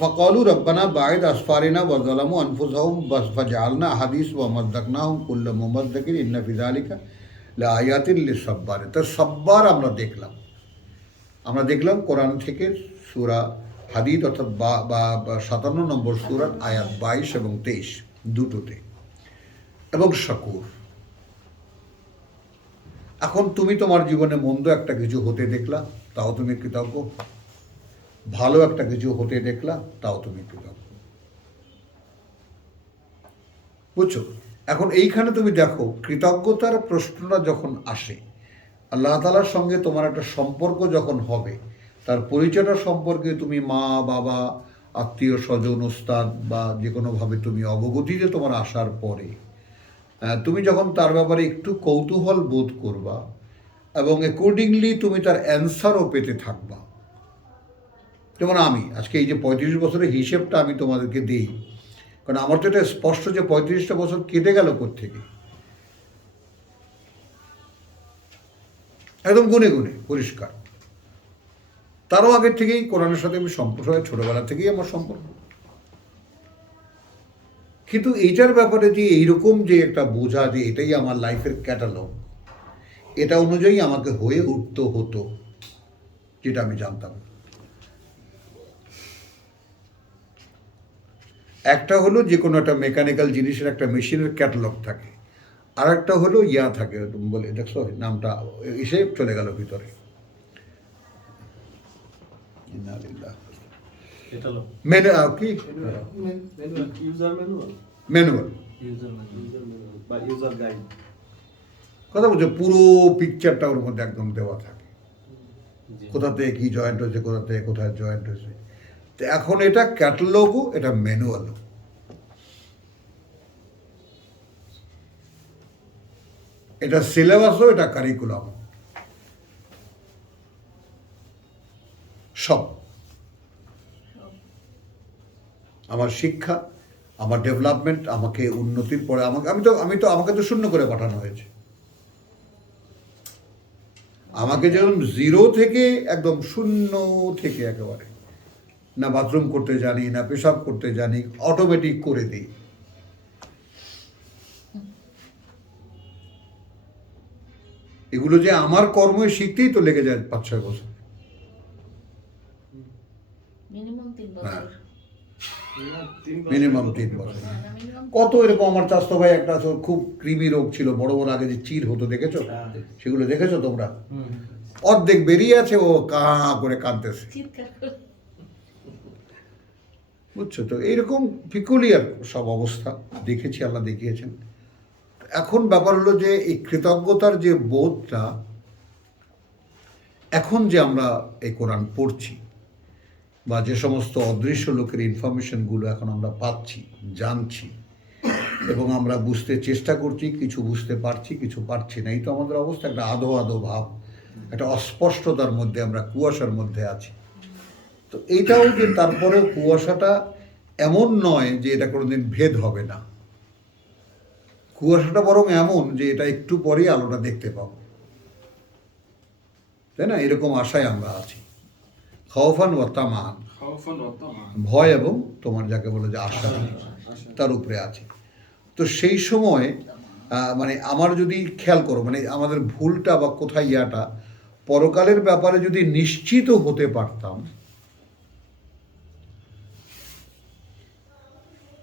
ফাকালু রব্বানা বাঈদ আসফারিনা ওয়া যালামু আনফুসাহুম ফাজআলনা হাদিস ওয়া মাযযাকনাহুম কুল্লা মুমাযযাকির ইন্না ফি যালিকা লাআয়াতিন লিস-সাব্বার। তো সাব্বার আমরা দেখলাম কোরআন থেকে সূরা হাদিদ অর্থাৎ 57 নম্বর সূরার আয়াত 22 এবং 23 দুটোতে, এবং শাকুর। এখন তুমি তোমার জীবনে মন্দ একটা কিছু হতে দেখলা, তাও তুমি কৃতজ্ঞ। ভালো একটা কিছু হতে দেখলা, তাও তুমি কৃতজ্ঞ। বুঝছো? এখন এইখানে তুমি দেখো, কৃতজ্ঞতার প্রশ্নটা যখন আসে, আল্লাহ তাআলার সঙ্গে তোমার একটা সম্পর্ক যখন হবে, তার পরিচয়টা সম্পর্কে তুমি মা বাবা আত্মীয় স্বজন ওস্তাদ বা যে কোনোভাবে তুমি অবগতিতে তোমার আসার পরে তুমি যখন তার ব্যাপারে একটু কৌতূহল বোধ করবা এবং অ্যাকর্ডিংলি তুমি তার অ্যান্সারও পেতে থাকবা। যেমন আমি আজকে এই যে 35 বছরের হিসেবটা আমি তোমাদেরকে দিই, কারণ আমার তো এটা স্পষ্ট যে 35টা বছর কেটে গেল কোত্থেকে, একদম গুনে গুনে পরিষ্কার। তারও আগের থেকেই কোরআনের সাথে আমি সম্পর্ক হয়, ছোটবেলা থেকেই আমার সম্পর্ক। কিন্তু এইটার ব্যাপারে যে এইরকম যে একটা বোঝা যে এটাই আমার লাইফের ক্যাটালগ, এটা অনুযায়ী আমাকে হয়ে উঠতে হতো, যেটা আমি জানতাম। একটা হলো যে কোনো একটা মেকানিক্যাল জিনিসের একটা মেশিনের ক্যাটালগ থাকে, আর একটা হলো থাকে, তুমি বলে দেখছো নামটা এসে চলে গেল ভিতরে। এটা হলো কি user manual manual user manual বা ইউজার গাইড। কথা বলছে, পুরো পিকচারটা ওর মধ্যে একদম দেওয়া থাকে, কোথা থেকে কি জয়েন্ট হয়েছে, কোথা থেকে কোথায় জয়েন্ট হয়েছে। তো এখন এটা ক্যাটালগও, এটা ম্যানুয়ালও। এটা সিলেবাসও, এটা কারিকুলাম, সব। আমার শিক্ষা, আমার ডেভেলপমেন্ট, আমাকে উন্নতির পরে আমাকে তো শূন্য করে পাঠানো হয়েছে। আমাকে যেমন জিরো থেকে একদম শূন্য থেকে একেবারে, না বাথরুম করতে জানি, না পেশাব করতে জানি, অটোমেটিক করে দিই। এগুলো যে আমার কর্মে শিখতেই তো লেগে যায় 5-6 বছর। মিনিমাম 3 হ্যাঁ, বছর। মিনিমাম 3 বছর। কত এরকম আমার চাস্তো ভাই একটা খুব কৃমি রোগ ছিল, বড় বড় আগে যে চির হতো, দেখেছো? সেগুলো দেখেছো তোমরা? অর্ধেক বেরিয়ে আছে, ও কা করে কাঁদতেছে। চিৎকার করে। বুঝছো তো? এইরকম পিকুলিয়ার সব অবস্থা দেখেছি, আল্লাহ দেখিয়েছেন। এখন ব্যাপার হলো যে এই কৃতজ্ঞতার যে বোধটা, এখন যে আমরা এই কোরআন পড়ছি বা যে সমস্ত অদৃশ্য লোকের ইনফরমেশনগুলো এখন আমরা পাচ্ছি, জানছি, এবং আমরা বুঝতে চেষ্টা করছি, কিছু বুঝতে পারছি, কিছু পারছি না, এই তো আমাদের অবস্থা। একটা আধো আধো ভাব, একটা অস্পষ্টতার মধ্যে, আমরা কুয়াশার মধ্যে আছি। তো এইটাও যে তারপরেও কুয়াশাটা এমন নয় যে এটা কোনোদিন ভেদ হবে না, কুয়াশাটা বরং এমন যে এটা একটু পরেই আলোটা দেখতে পাবো, তাই না? এরকম আশায় আমরা আছি। খাওফান ওয়া তামান, ভয় এবং তোমার যাকে বলে যে আশা, তার উপরে আছে। তো সেই সময় মানে আমার যদি খেয়াল করো, মানে আমাদের ভুলটা বা কোথায় ইয়াটা, পরকালের ব্যাপারে যদি নিশ্চিত হতে পারতাম,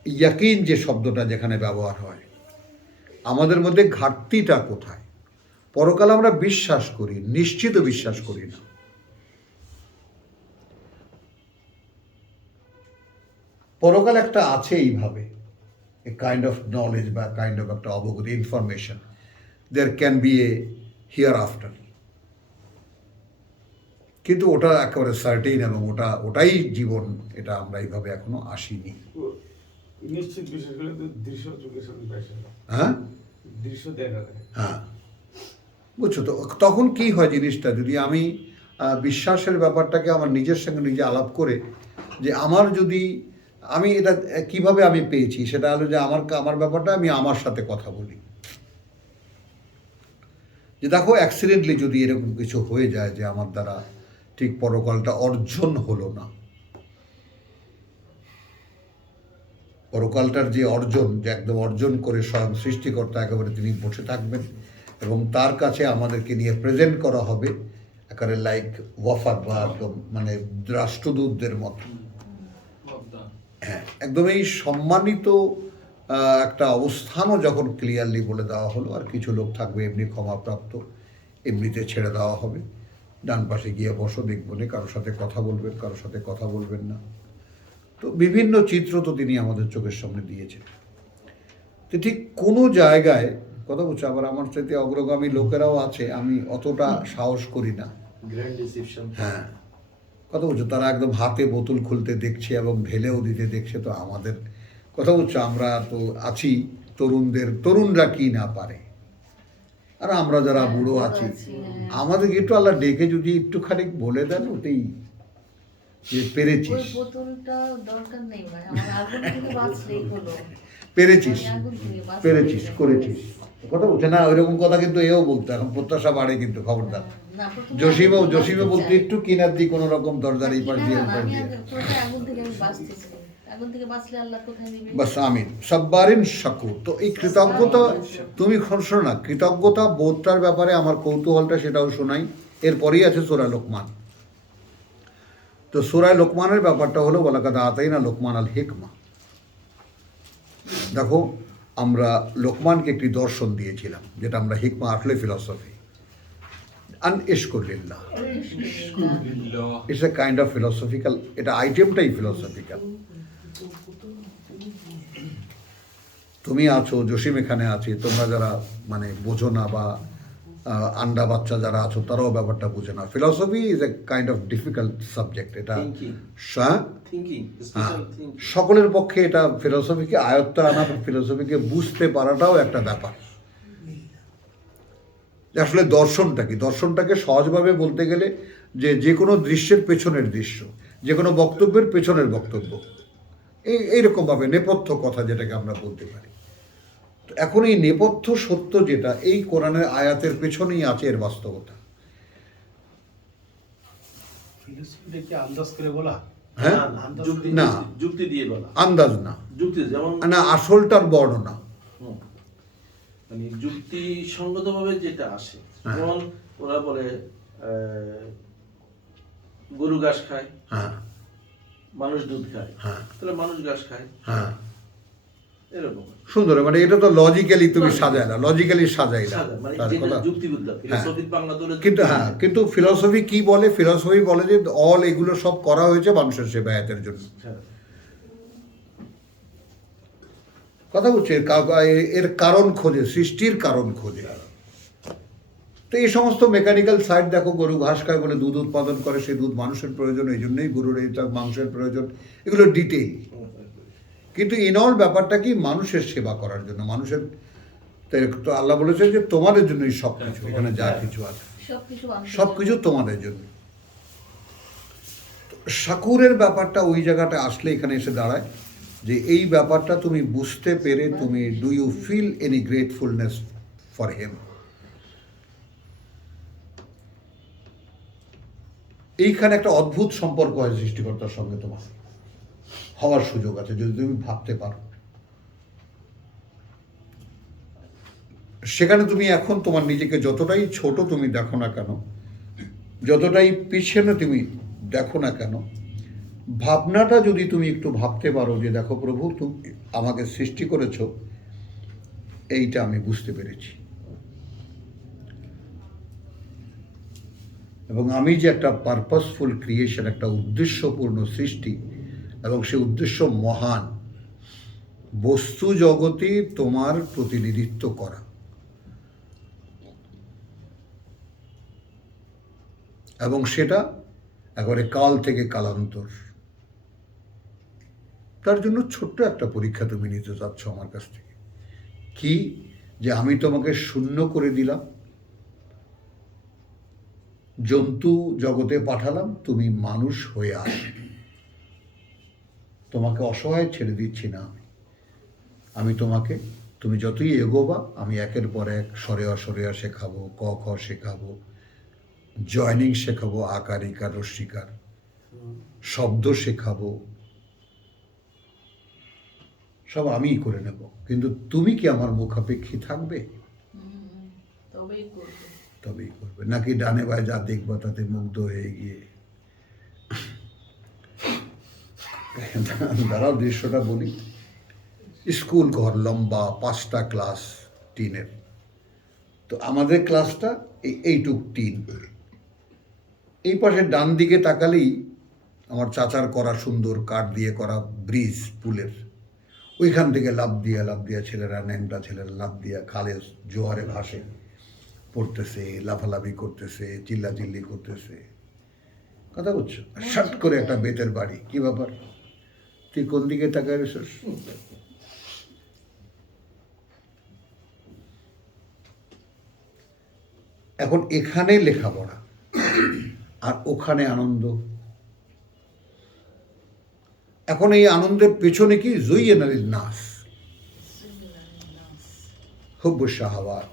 ইয়াকিন যে শব্দটা যেখানে ব্যবহার হয়, আমাদের মধ্যে ঘাটতিটা কোথায়? পরকাল আমরা বিশ্বাস করি, নিশ্চিত বিশ্বাস করি না। পরকাল একটা আছে এইভাবে, এ কাইন্ড অফ নলেজ বা কাইন্ড অফ একটা অবগতি, information, there can be a hereafter. কিন্তু ওটা একেবারে সার্টেইন এবং ওটাই জীবন, এটা আমরা এইভাবে এখনো আসিনি। নিশ্চিত বিশেষ করে দৃশ্য চোখের সামনে পাইছে, হ্যাঁ, দৃশ্য দেখা যায়। হ্যাঁ, বুঝছো তো? তখন কি হয় জিনিসটা, যদি আমি বিশ্বাসের ব্যাপারটাকে আমার নিজের সঙ্গে নিজে আলাপ করে, যে আমি এটা কিভাবে আমি পেয়েছি, সেটা হলো যে আমার ব্যাপারটা আমি আমার সাথে কথা বলি, যে দেখো অ্যাক্সিডেন্টলি যদি এরকম কিছু হয়ে যায় যে আমার দ্বারা ঠিক পরকালটা অর্জন হলো না, পরকালটার যে অর্জন, যে একদম অর্জন করে স্বয়ং সৃষ্টিকর্তা একেবারে তিনি বসে থাকবেন এবং তার কাছে আমাদেরকে নিয়ে প্রেজেন্ট করা হবে একেবারে লাইক ওয়াফাদ বা একদম মানে রাষ্ট্রদূতদের মতো। হ্যাঁ, একদম এই সম্মানিত একটা অবস্থানও যখন ক্লিয়ারলি বলে দেওয়া হলো, আর কিছু লোক থাকবে এমনি ক্ষমাপ্রাপ্ত, এমনিতে ছেড়ে দেওয়া হবে, ডান পাশে গিয়ে বসো, দেখবো না, কারোর সাথে কথা বলবেন, কারোর সাথে কথা বলবেন না। তো বিভিন্ন চিত্র তো তিনি আমাদের চোখের সামনে দিয়েছেন। তো ঠিক কোনো জায়গায় কথা বলছে, আবার আমার সাথে অগ্রগামী লোকেরাও আছে, আমি অতটা সাহস করি না। Grand reception. হ্যাঁ, কথা বলছো, তারা একদম হাতে বোতল খুলতে দেখছে এবং ঢেলেও দিতে দেখছে। তো আমাদের কথা বলছো, আমরা তো আছি তরুণরা কি না পারে, আর আমরা যারা বুড়ো আছি আমাদেরকে একটু আল্লাহ ডেকে যদি একটুখানি বলে দেন, ওতেই যে পেরেছিস, ওই বোতলটা দরকার নেই ভাই, আমার আগুন থেকে বাঁচলেই হলো। পেরেছিস, আমি আগুন থেকে বাঁচলেই পেরেছিস, হলো। করেছিস। কথা বলছে না ওইরকম কথা, কিন্তু এও বলতো, এখন প্রত্যাশা বাড়ে কিন্তু, খবরদার। না, প্রথমে জসিমে আমি বলতে বাঁচতে একটু কিনার দিই কোনো রকম দরজার এই পাশ চাই। দিয়ে না, ওই পাশ আমি দিয়ে। প্রথমে আগুন থেকে আমি বাঁচতেছি, আগুন থেকে বাঁচলে আল্লাহ কোথায় নিবে? বাস, আমিন। সাব্বারিন শাকুর। তো এই কৃতজ্ঞতা, তুমি শোনো না, কৃতজ্ঞতা বোধটার ব্যাপারে আমার কৌতূহলটা সেটাও শোনাই। এরপরেই আছে সূরা লোকমান। তো সূরা লোকমানের ব্যাপারটা হলো ওয়ালাকাদ আতাইনা লোকমান আল হিকমা। দেখো, আমরা লোকমানকে একটি দর্শন দিয়েছিলাম, যেটা আমরা হিকমা আসলে ফিলসফি, আন ইশকুরিল্লাহ। It's a kind of philosophical, এটা আইটেমটাই ফিলসফিক্যাল। তুমি আছো, জসিম এখানে আছে, তোমরা যারা মানে বোঝো না বা আন্ডা বাচ্চা যারা আছো তারাও ব্যাপারটা বুঝে না। Philosophy is a kind of difficult subject. এটা থিঙ্কিং, হ্যাঁ, স্পেশাল থিঙ্কিং। সকলের পক্ষে এটা ফিলসফিকে আয়ত্তে আনা, ফিলসফিকে বুঝতে পারাটাও একটা ব্যাপার। আসলে দর্শনটা কি, দর্শনটাকে সহজভাবে বলতে গেলে যে কোনো দৃশ্যের পেছনের দৃশ্য, যে কোনো বক্তব্যের পেছনের বক্তব্য, এইরকমভাবে নেপথ্য কথা যেটাকে আমরা বলতে পারি। তো এখন এই নেপথ্য সত্য যেটা, এই কোরআনের আয়াতের পেছনেই আছে এর বাস্তবতা। ফিলোসফিটা কি আন্দাজ করে বলা? হ্যাঁ, যুক্তি, না, যুক্তি দিয়ে বলা, আন্দাজ না, যুক্তি যেমন না আসলটার বর্ণনা। মানে যুক্তিসঙ্গতভাবে যেটা আসে। হ্যাঁ। যেমন ওরা বলে গরু ঘাস খায়, হ্যাঁ, মানুষ দুধ খায়, হ্যাঁ, তাহলে মানুষ ঘাস খায়, হ্যাঁ, এরকম সুন্দর। মানে এটা তো লজিক্যালি তুমি সাজাইলা, লজিক্যালি সাজাইলা সাজা, মানে তার যেটা কথা। যুক্তিবিদ্যা, ফিলোসফির বাংলা ধরে কিন্তু হ্যাঁ, কিন্তু ফিলসফি কি বলে, ফিলসফি বলে যে অল এগুলো সব করা হয়েছে মানুষের সেবায়াতের জন্য। হ্যাঁ। কথা বলছে এর কারণ খোঁজে, সৃষ্টির কারণ খোঁজে। তো এই সমস্ত মেকানিক্যাল সাইড দেখো, গরু ঘাস খায় বলে দুধ উৎপাদন করে, সেই দুধ মানুষের প্রয়োজন, এই জন্যই গরুর এইটা মাংসের প্রয়োজন, এগুলো ডিটেইল। কিন্তু ইনঅল ব্যাপারটা কি, মানুষের সেবা করার জন্য, মানুষের। তো আল্লাহ বলেছেন যে তোমাদের জন্যই সব কিছু, এখানে যা কিছু আছে সব কিছু তোমাদের জন্য। শাকুরের ব্যাপারটা ওই জায়গাটা আসলে এখানে এসে দাঁড়ায় যে এই ব্যাপারটা তুমি বুঝতে পেরে তুমি do you feel any gratefulness for him. এইখানে একটা অদ্ভুত সম্পর্ক হয় সৃষ্টিকর্তার সঙ্গে তোমার হওয়ার সুযোগ আছে যদি তুমি ভাবতে পারো। সেখানে তুমি এখন তোমার নিজেকে যতটাই ছোট তুমি দেখো না কেন, যতটাই পিছনে তুমি দেখো না কেন, ভাবনাটা যদি তুমি একটু ভাবতে পারো যে দেখো প্রভু, তুমি আমাকে সৃষ্টি করেছো, এইটা আমি বুঝতে পেরেছি, এবং আমি যে একটা পারপাসফুল ক্রিয়েশন, একটা উদ্দেশ্যপূর্ণ সৃষ্টি, এবং সে উদ্দেশ্য মহান, বস্তু জগতে তোমার প্রতিনিধিত্ব করা, এবং সেটা একেবারে কাল থেকে কালান্তর। তার জন্য ছোট্ট একটা পরীক্ষা তুমি নিতে চাচ্ছ আমার কাছ থেকে, কি যে আমি তোমাকে শূন্য করে দিলাম, জন্তু জগতে পাঠালাম, তুমি মানুষ হয়ে আসো, তোমাকে অসহায় ছেড়ে দিচ্ছি না আমি তোমাকে, তুমি যতই এগোবা আমি একের পর এক সরেয়া সরেয়া শেখাবো, ক খ শেখাবো, জয়নিং শেখাবো, আকার ইকার রস্যিকার, শব্দ শেখাবো, সব আমিই করে নেব, কিন্তু তুমি কি আমার মুখাপেক্ষী থাকবে? তবেই করবে। তবেই করবে, নাকি ডানে বায় যা দেখবো তাতে মুগ্ধ হয়ে গিয়ে। দাঁড়াও দৃশ্যটা বলি। স্কুল ঘর লম্বা, 5টা ক্লাস টিনের। তো আমাদের ক্লাসটা এইটুক টিন। এই পাশে ডান দিকে তাকালেই আমার চাচার করা সুন্দর কাঠ দিয়ে করা ব্রিজ পুলের, ওইখান থেকে লাফ দিয়া ছেলেরা, ন্যাংটা ছেলেরা লাফ দিয়া খালে জোয়ারে ভাসে পড়তেছে, লাফালাফি করতেছে, চিল্লাচিল্লি করতেছে। কথা বলছো? শট করে একটা বেতের বাড়ি। কি ব্যাপার, তুই কোন দিকে তাকায় রেছিস? এখন এখানে লেখাপড়া আর ওখানে আনন্দ। এখন এই আনন্দের পেছনে কি? জুইয়েনালিল নাস হুব্বু শাহাওয়াত।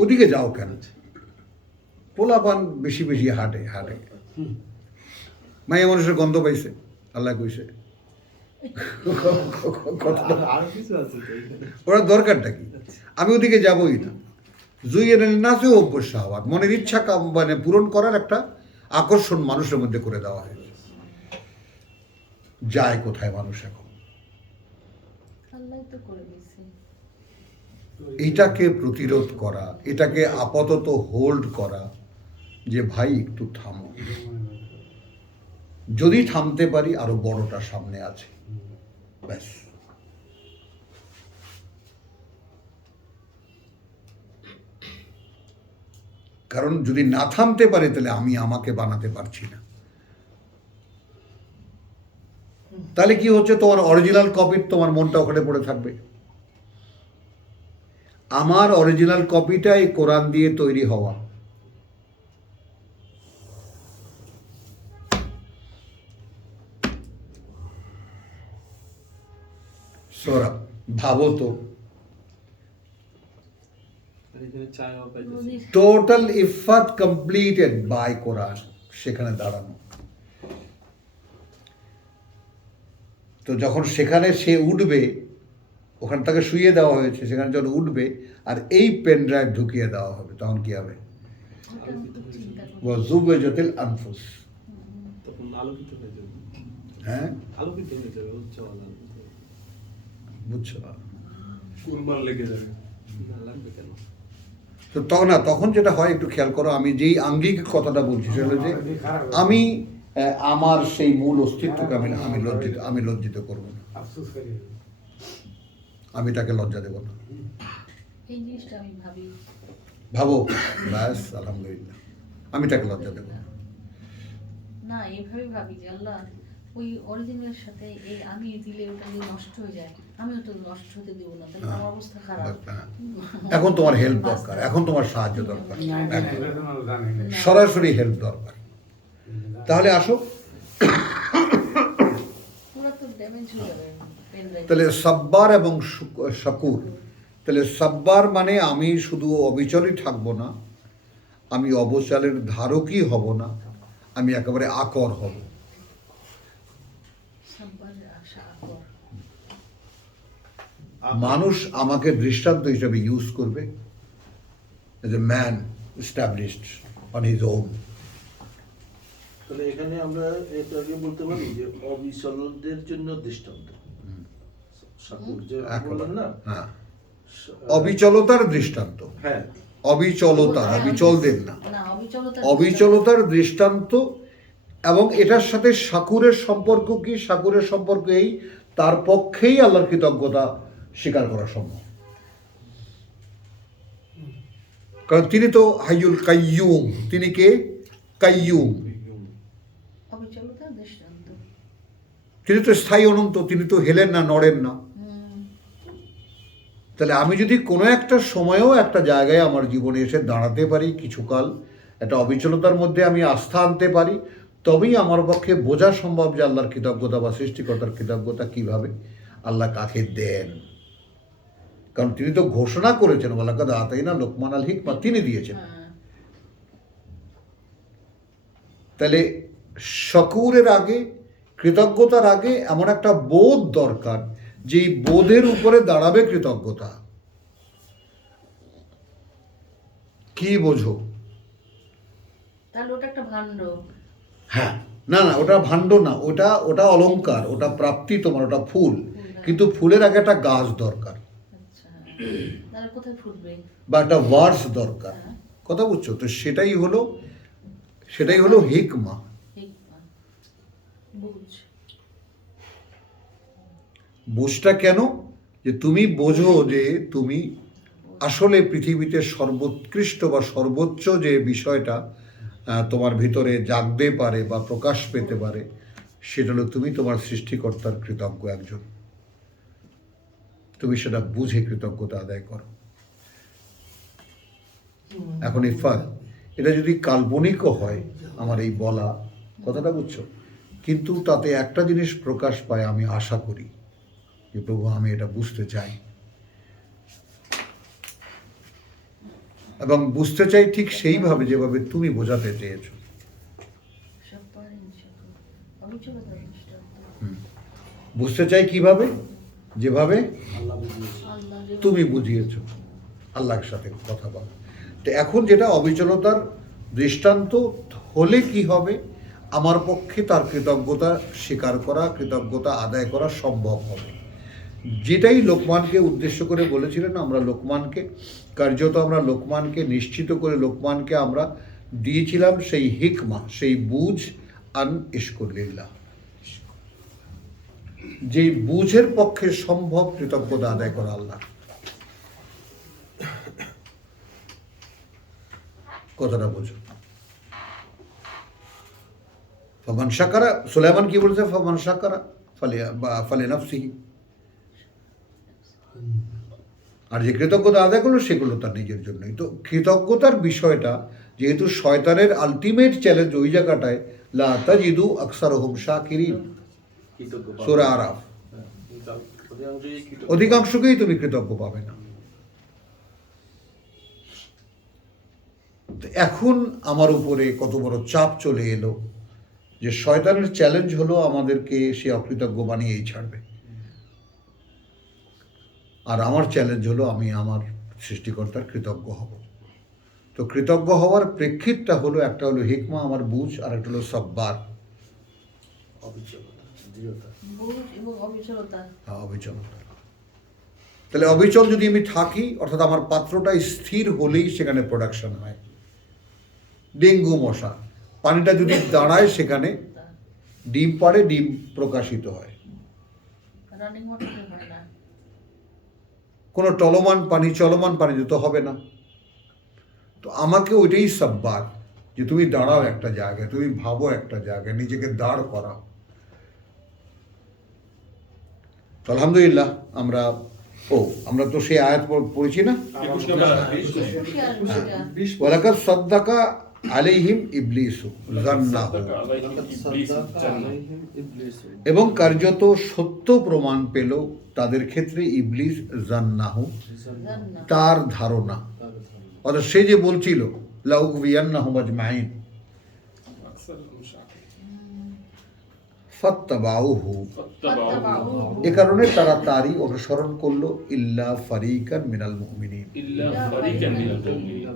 ওদিকে যাও কেন? পোলাপান বেশি বেশি হাঁটে হাঁটে, মাইয়া মানুষের গন্ধ পাইছে, আল্লাহ কইছে। আরো কিছু আছে তো এখানে। ওরা দরকারটা কি? আমি ওদিকে যাবই না। জুইয়েনালিল নাসে হুব্বু শাহাওয়াত, মনের ইচ্ছা মানে পূরণ করার একটা আকর্ষণ মানুষের মধ্যে করে দেওয়া হয়। যায় কোথায় মানুষ এখন? আল্লাহ তো করে দিয়েছে। এটাকে প্রতিরোধ করা, এটাকে আপাতত হোল্ড করা, যে ভাই একটু থামো। যদি থামতে পারি আরো বড়টা সামনে আছে, ব্যাস। কারণ যদি না থামতে পারি তাহলে আমি আমাকে বানাতে পারছি না। তাহলে কি হচ্ছে? তোমার অরিজিনাল কপির তোমার মনটা ওখানে পড়ে থাকবে। আমার অরিজিনাল কপিটা এই কোরআন দিয়ে তৈরি হওয়া। সৌরভ, ভাবো তো, আর এখানে চায়ও পাইতেছি। টোটাল ইফাত কমপ্লিটেড বাই কোরআন, সেখানে দাঁড়ানো। তো যখন সেখানে সে উঠবে, ওখানে তাকে শুইয়ে দেওয়া হয়েছে, সেখানে যখন উঠবে আর এই পেন ড্রাইভ ঢুকিয়ে দেওয়া হবে, তখন কি হবে? ওটা তো চিন্তা করতে ওয়াজুবাজাতিল আনফুস। তখন আলোকিত হয়ে যাবে। হ্যাঁ, আলোকিত হয়ে যাবে, উজ্জ্বল আলোকিত। বুঝছো? কুরবান লেগে যাবে। না লাগবে কেন? তো তখন যেটা হয় একটু খেয়াল করো। আমি যেই আঙ্গিক কথাটা বলছি সেটা হলো যে আমি আমার সেই মূল অস্তিত্বকে আমি লজ্জিত করব না, আফসোস করি। আমি তাকে লজ্জা দেব না। এই জিনিসটা আমি ভাবি। ভাবো, ব্যাস, আলহামদুলিল্লাহ, আমি তাকে লজ্জা দেব না। না, এইভাবে ভাবি যে আল্লাহ ওই অরিজিনালের সাথে এই আমি দিলে ওটা যদি নষ্ট হয়ে যায়, আমি ওটা নষ্ট হতে দেবো না, তাহলে আমার অবস্থা খারাপ। এখন তোমার হেল্প দরকার, এখন তোমার সাহায্য দরকার, না, এটা তো আমরা জানি না। সরাসরি হেল্প দরকার। তাহলে আসো, পুরো তো ড্যামেজ হয়ে যাবে পেন ড্রাইভ। তাহলে সাব্বার এবং শাকুর। তাহলে সাব্বার মানে আমি শুধু অবিচলই থাকবো না, আমি অবচালের ধারকই হব না, আমি একেবারে আকর হব। সাব্বারের আশা আকর। মানুষ আমাকে দৃষ্টান্ত হিসেবে ইউজ করবে, as a man established on his own. তাহলে এখানে আমরা এটাকে বলতে পারি যে অবিচলদের জন্য দৃষ্টান্ত। শাকুর যে বললেন না, হ্যাঁ, অবিচলতার দৃষ্টান্ত। হ্যাঁ, অবিচলদের না, না, অবিচলতা। অবিচলতার দৃষ্টান্ত। এবং এটার সাথে শাকুরের সম্পর্ক কি? শাকুরের সম্পর্ক এই, তার পক্ষেই আল্লাহর কৃতজ্ঞতা স্বীকার করা সম্ভব। কারণ তিনি তো হাইয়ুল কাইয়ুম। তিনি কে? কাইয়ুম। অবিচলতার দৃষ্টান্ত। তিনি তো স্থায়ী অনন্ত, তিনি তো হেলেন না, নড়েন না। তাহলে আমি যদি কোনো একটা সময়েও একটা জায়গায় আমার জীবনে এসে দাঁড়াতে পারি, কিছুকাল একটা অবিচলতার মধ্যে আমি আস্থা আনতে পারি, তবেই আমার পক্ষে বোঝা সম্ভব যে আল্লাহর কৃতজ্ঞতা বা সৃষ্টিকর্তার কৃতজ্ঞতা কিভাবে, আল্লাহ কাকে দেন। কারণ তিনি তো ঘোষণা করেছেন, ওয়ালাকাদ আতাইনা লোকমান আল হিকমা, তিনি দিয়েছেন। তাহলে শকুরের আগে, কৃতজ্ঞতার আগে এমন একটা বোধ দরকার, যেই বোধের উপরে দাঁড়াবে কৃতজ্ঞতা। কি বোঝো? তাহলে ওটা একটা ভাণ্ড। হ্যাঁ, না না, ওটা ভাণ্ড না, ওটা ওটা অলংকার, ওটা প্রাপ্তি তোমার, ওটা ফুল। কিন্তু ফুলের আগে একটা গাছ দরকার, আচ্ছা, তাহলে কোথায় ফুটবে? বা একটা ভার্স দরকার। কথা বুঝছো তো? সেটাই হলো হিকমা। হিকমা, বুঝ। বুঝটা কেন? যে তুমি বোঝো যে তুমি আসলে পৃথিবীতে সর্বোৎকৃষ্ট বা সর্বোচ্চ যে বিষয়টা তোমার ভিতরে জাগতে পারে বা প্রকাশ পেতে পারে, সেটা হলো তুমি তোমার সৃষ্টিকর্তার কৃতজ্ঞ একজন। তুমি সেটা বুঝে কৃতজ্ঞতা আদায় করো। এখন ইরফান, এটা যদি কাল্পনিকও হয় আমার এই বলা কথাটা, বুঝছো, কিন্তু তাতে একটা জিনিস প্রকাশ পায়, আমি আশা করি যে প্রভু আমি এটা বুঝতে চাই, এবং বুঝতে চাই ঠিক সেইভাবে যেভাবে তুমি বোঝাতে চেয়েছো। সব পারেন সকল, অবিচলতার দৃষ্টান্ত। বুঝতে চাই কিভাবে? যেভাবে আল্লাহ বুঝিয়েছে। আল্লাহ তুমি বুঝিয়েছ, আল্লাহর সাথে কথা বলো। তো এখন যেটা অবিচলতার দৃষ্টান্ত হলে কি হবে? আমার পক্ষে তার কৃতজ্ঞতা স্বীকার করা, কৃতজ্ঞতা আদায় করা সম্ভব হবে। যেটাই লোকমানকে উদ্দেশ্য করে বলেছিলেন, আমরা লোকমানকে কার্যত আমরা লোকমানকে নিশ্চিত করে লোকমানকে আমরা দিয়েছিলাম সেই হিকমা, সেই বুঝ, আন ইশকুরিল্লাহ, যেই বুঝের পক্ষে সম্ভব কৃতজ্ঞতা আদায় করা আল্লাহ। কথাটা বোঝো। ফামান শাকারা, সুলাইমান কি বলেছে? ফামান শাকারা ফালে নাফসিহি। আর যে কৃতজ্ঞতা আদায় করলো সেগুলো তার নিজের জন্যই। তো কৃতজ্ঞতার বিষয়টা যেহেতু শয়তানের আলটিমেট চ্যালেঞ্জ ওই জায়গাটায়, লা তাজিদু আকসারহুম শাকিরিন, কৃতজ্ঞ পাবে। সূরা আরাফ। হ্যাঁ, কিন্তু অধিকাংশই কৃতজ্ঞ। অধিকাংশকেই তুমি কৃতজ্ঞ পাবে না। তো এখন আমার উপরে কত বড় চাপ চলে এলো যে শয়তানের চ্যালেঞ্জ হলো আমাদেরকে সে অকৃতজ্ঞ বানিয়েই ছাড়বে, আর আমার চ্যালেঞ্জ হলো আমি আমার সৃষ্টিকর্তার কৃতজ্ঞ হব। তো কৃতজ্ঞ হওয়ার প্রেক্ষিতটা হলো, একটা হলো হিকমা আমার বুঝ, আর একটা হলো সাব্বার, অবিচলতা, দৃঢ়তা। বুঝ এবং অবিচলতা। অবিচলতা। তাহলে অবিচল যদি আমি থাকি, অর্থাৎ আমার পাত্রটা স্থির হলেই সেখানে প্রোডাকশন হয়। ডেঙ্গু মশা, পানিটা যদি দাঁড়ায় সেখানে ডিম পাড়ে, ডিম প্রকাশিত হয়। রানিং ওয়াটারে হয় না। কোনো চলমান পানি তো হবে না। তো আমাকে ওইটাই সাব্বার, যে তুমি দাঁড়াও একটা জায়গায়, তুমি ভাবো একটা জায়গায়, নিজেকে দাঁড় করাও। তো আলহামদুলিল্লাহ আমরা তো সেই আয়াত পড়েছি না, 21 নম্বর হাদিস। খুশি আর খুশি। ওয়ালাকাদ সাদ্দাকা আলাইহিম ইবলিসু জান্নাহু, এবং কার্যত সত্য প্রমাণ পেল তাদের ক্ষেত্রে ইবলিস জান্নাহু, জান্নাত। তার ধারণা। অর্থাৎ সে যে বলছিল লাউগবিয়ান্নাহুম আজমাইন ফাত্তাবাউহু, এ কারণে তারা তারই অনুসরণ করলো, ইল্লা ফারিকান মিনাল মুমিনিন,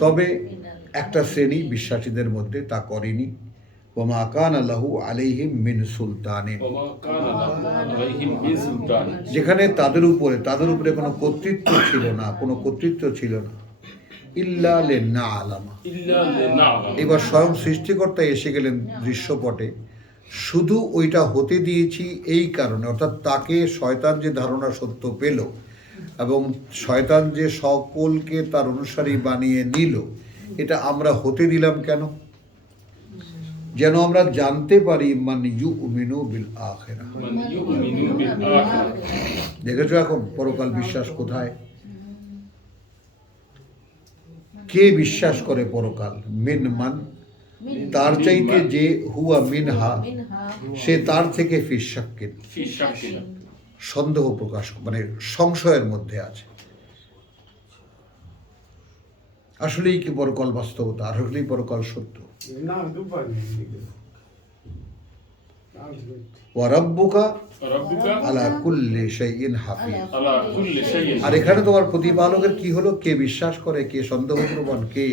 তবে একটা শ্রেণী বিশ্বাসীদের মধ্যে তা করেনি। ওমা কানা লাহু আলাইহিম মিন সুলতানিন, যেখানে তাদের উপরে কোনো কর্তৃত্ব ছিল না, ইল্লা লিনা আলামা। এবার স্বয়ং সৃষ্টিকর্তা এসে গেলেন দৃশ্যপটে, শুধু ওইটা হতে দিয়েছি এই কারণে, অর্থাৎ তাকে শয়তান যে ধারণা সত্য পেল এবং শয়তান যে সকলকে তার অনুসারী বানিয়ে নিল, এটা আমরা হতে দিলাম কেন? যেন আমরা জানতে পারি মান ইউমিনু বিল আখিরাহ। দেখেছো এখন পরকাল বিশ্বাস কোথায়? কে বিশ্বাস করে পরকাল? মিন মান, তার চাইতে যে হুয়া মিনহা, সে তার থেকে ফিশাক্কিন, সন্দেহ প্রকাশ, মানে সংশয়ের মধ্যে আছে। আসলেই কি পরকাল বাস্তবতা? আসলেই পরকাল সত্য? না, দুপাই নেই। ওয়া রাব্বুকা রব্বুকা আলা কুল্লি শাইইন হাফিজ। আলা কুল্লি শাইইন। আর এখানে তোমার প্রতিপালকের কি হলো, কে বিশ্বাস করে, কে সন্দেহপ্রবণ, কে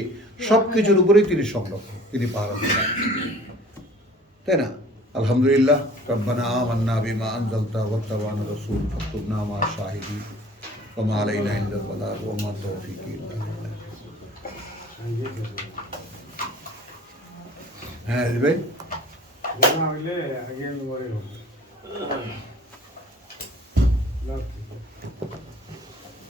সবকিছুর উপরেই তিনি সংরক্ষণ, তিনি পাহারা দেন, তাই না? আলহামদুলিল্লাহ। রব্বানা আমান্না বিমা আনজালতা ওয়াত্তাবা'না রাসূল ফাকতুবনা মা শাহিদিন ওয়া মা আলাইনা ইল্লাল বালাগ ওয়া মা তাওফীকি ইল্লা বিল্লাহ। হ্যাঁ ভাই, জানা হইলে আগে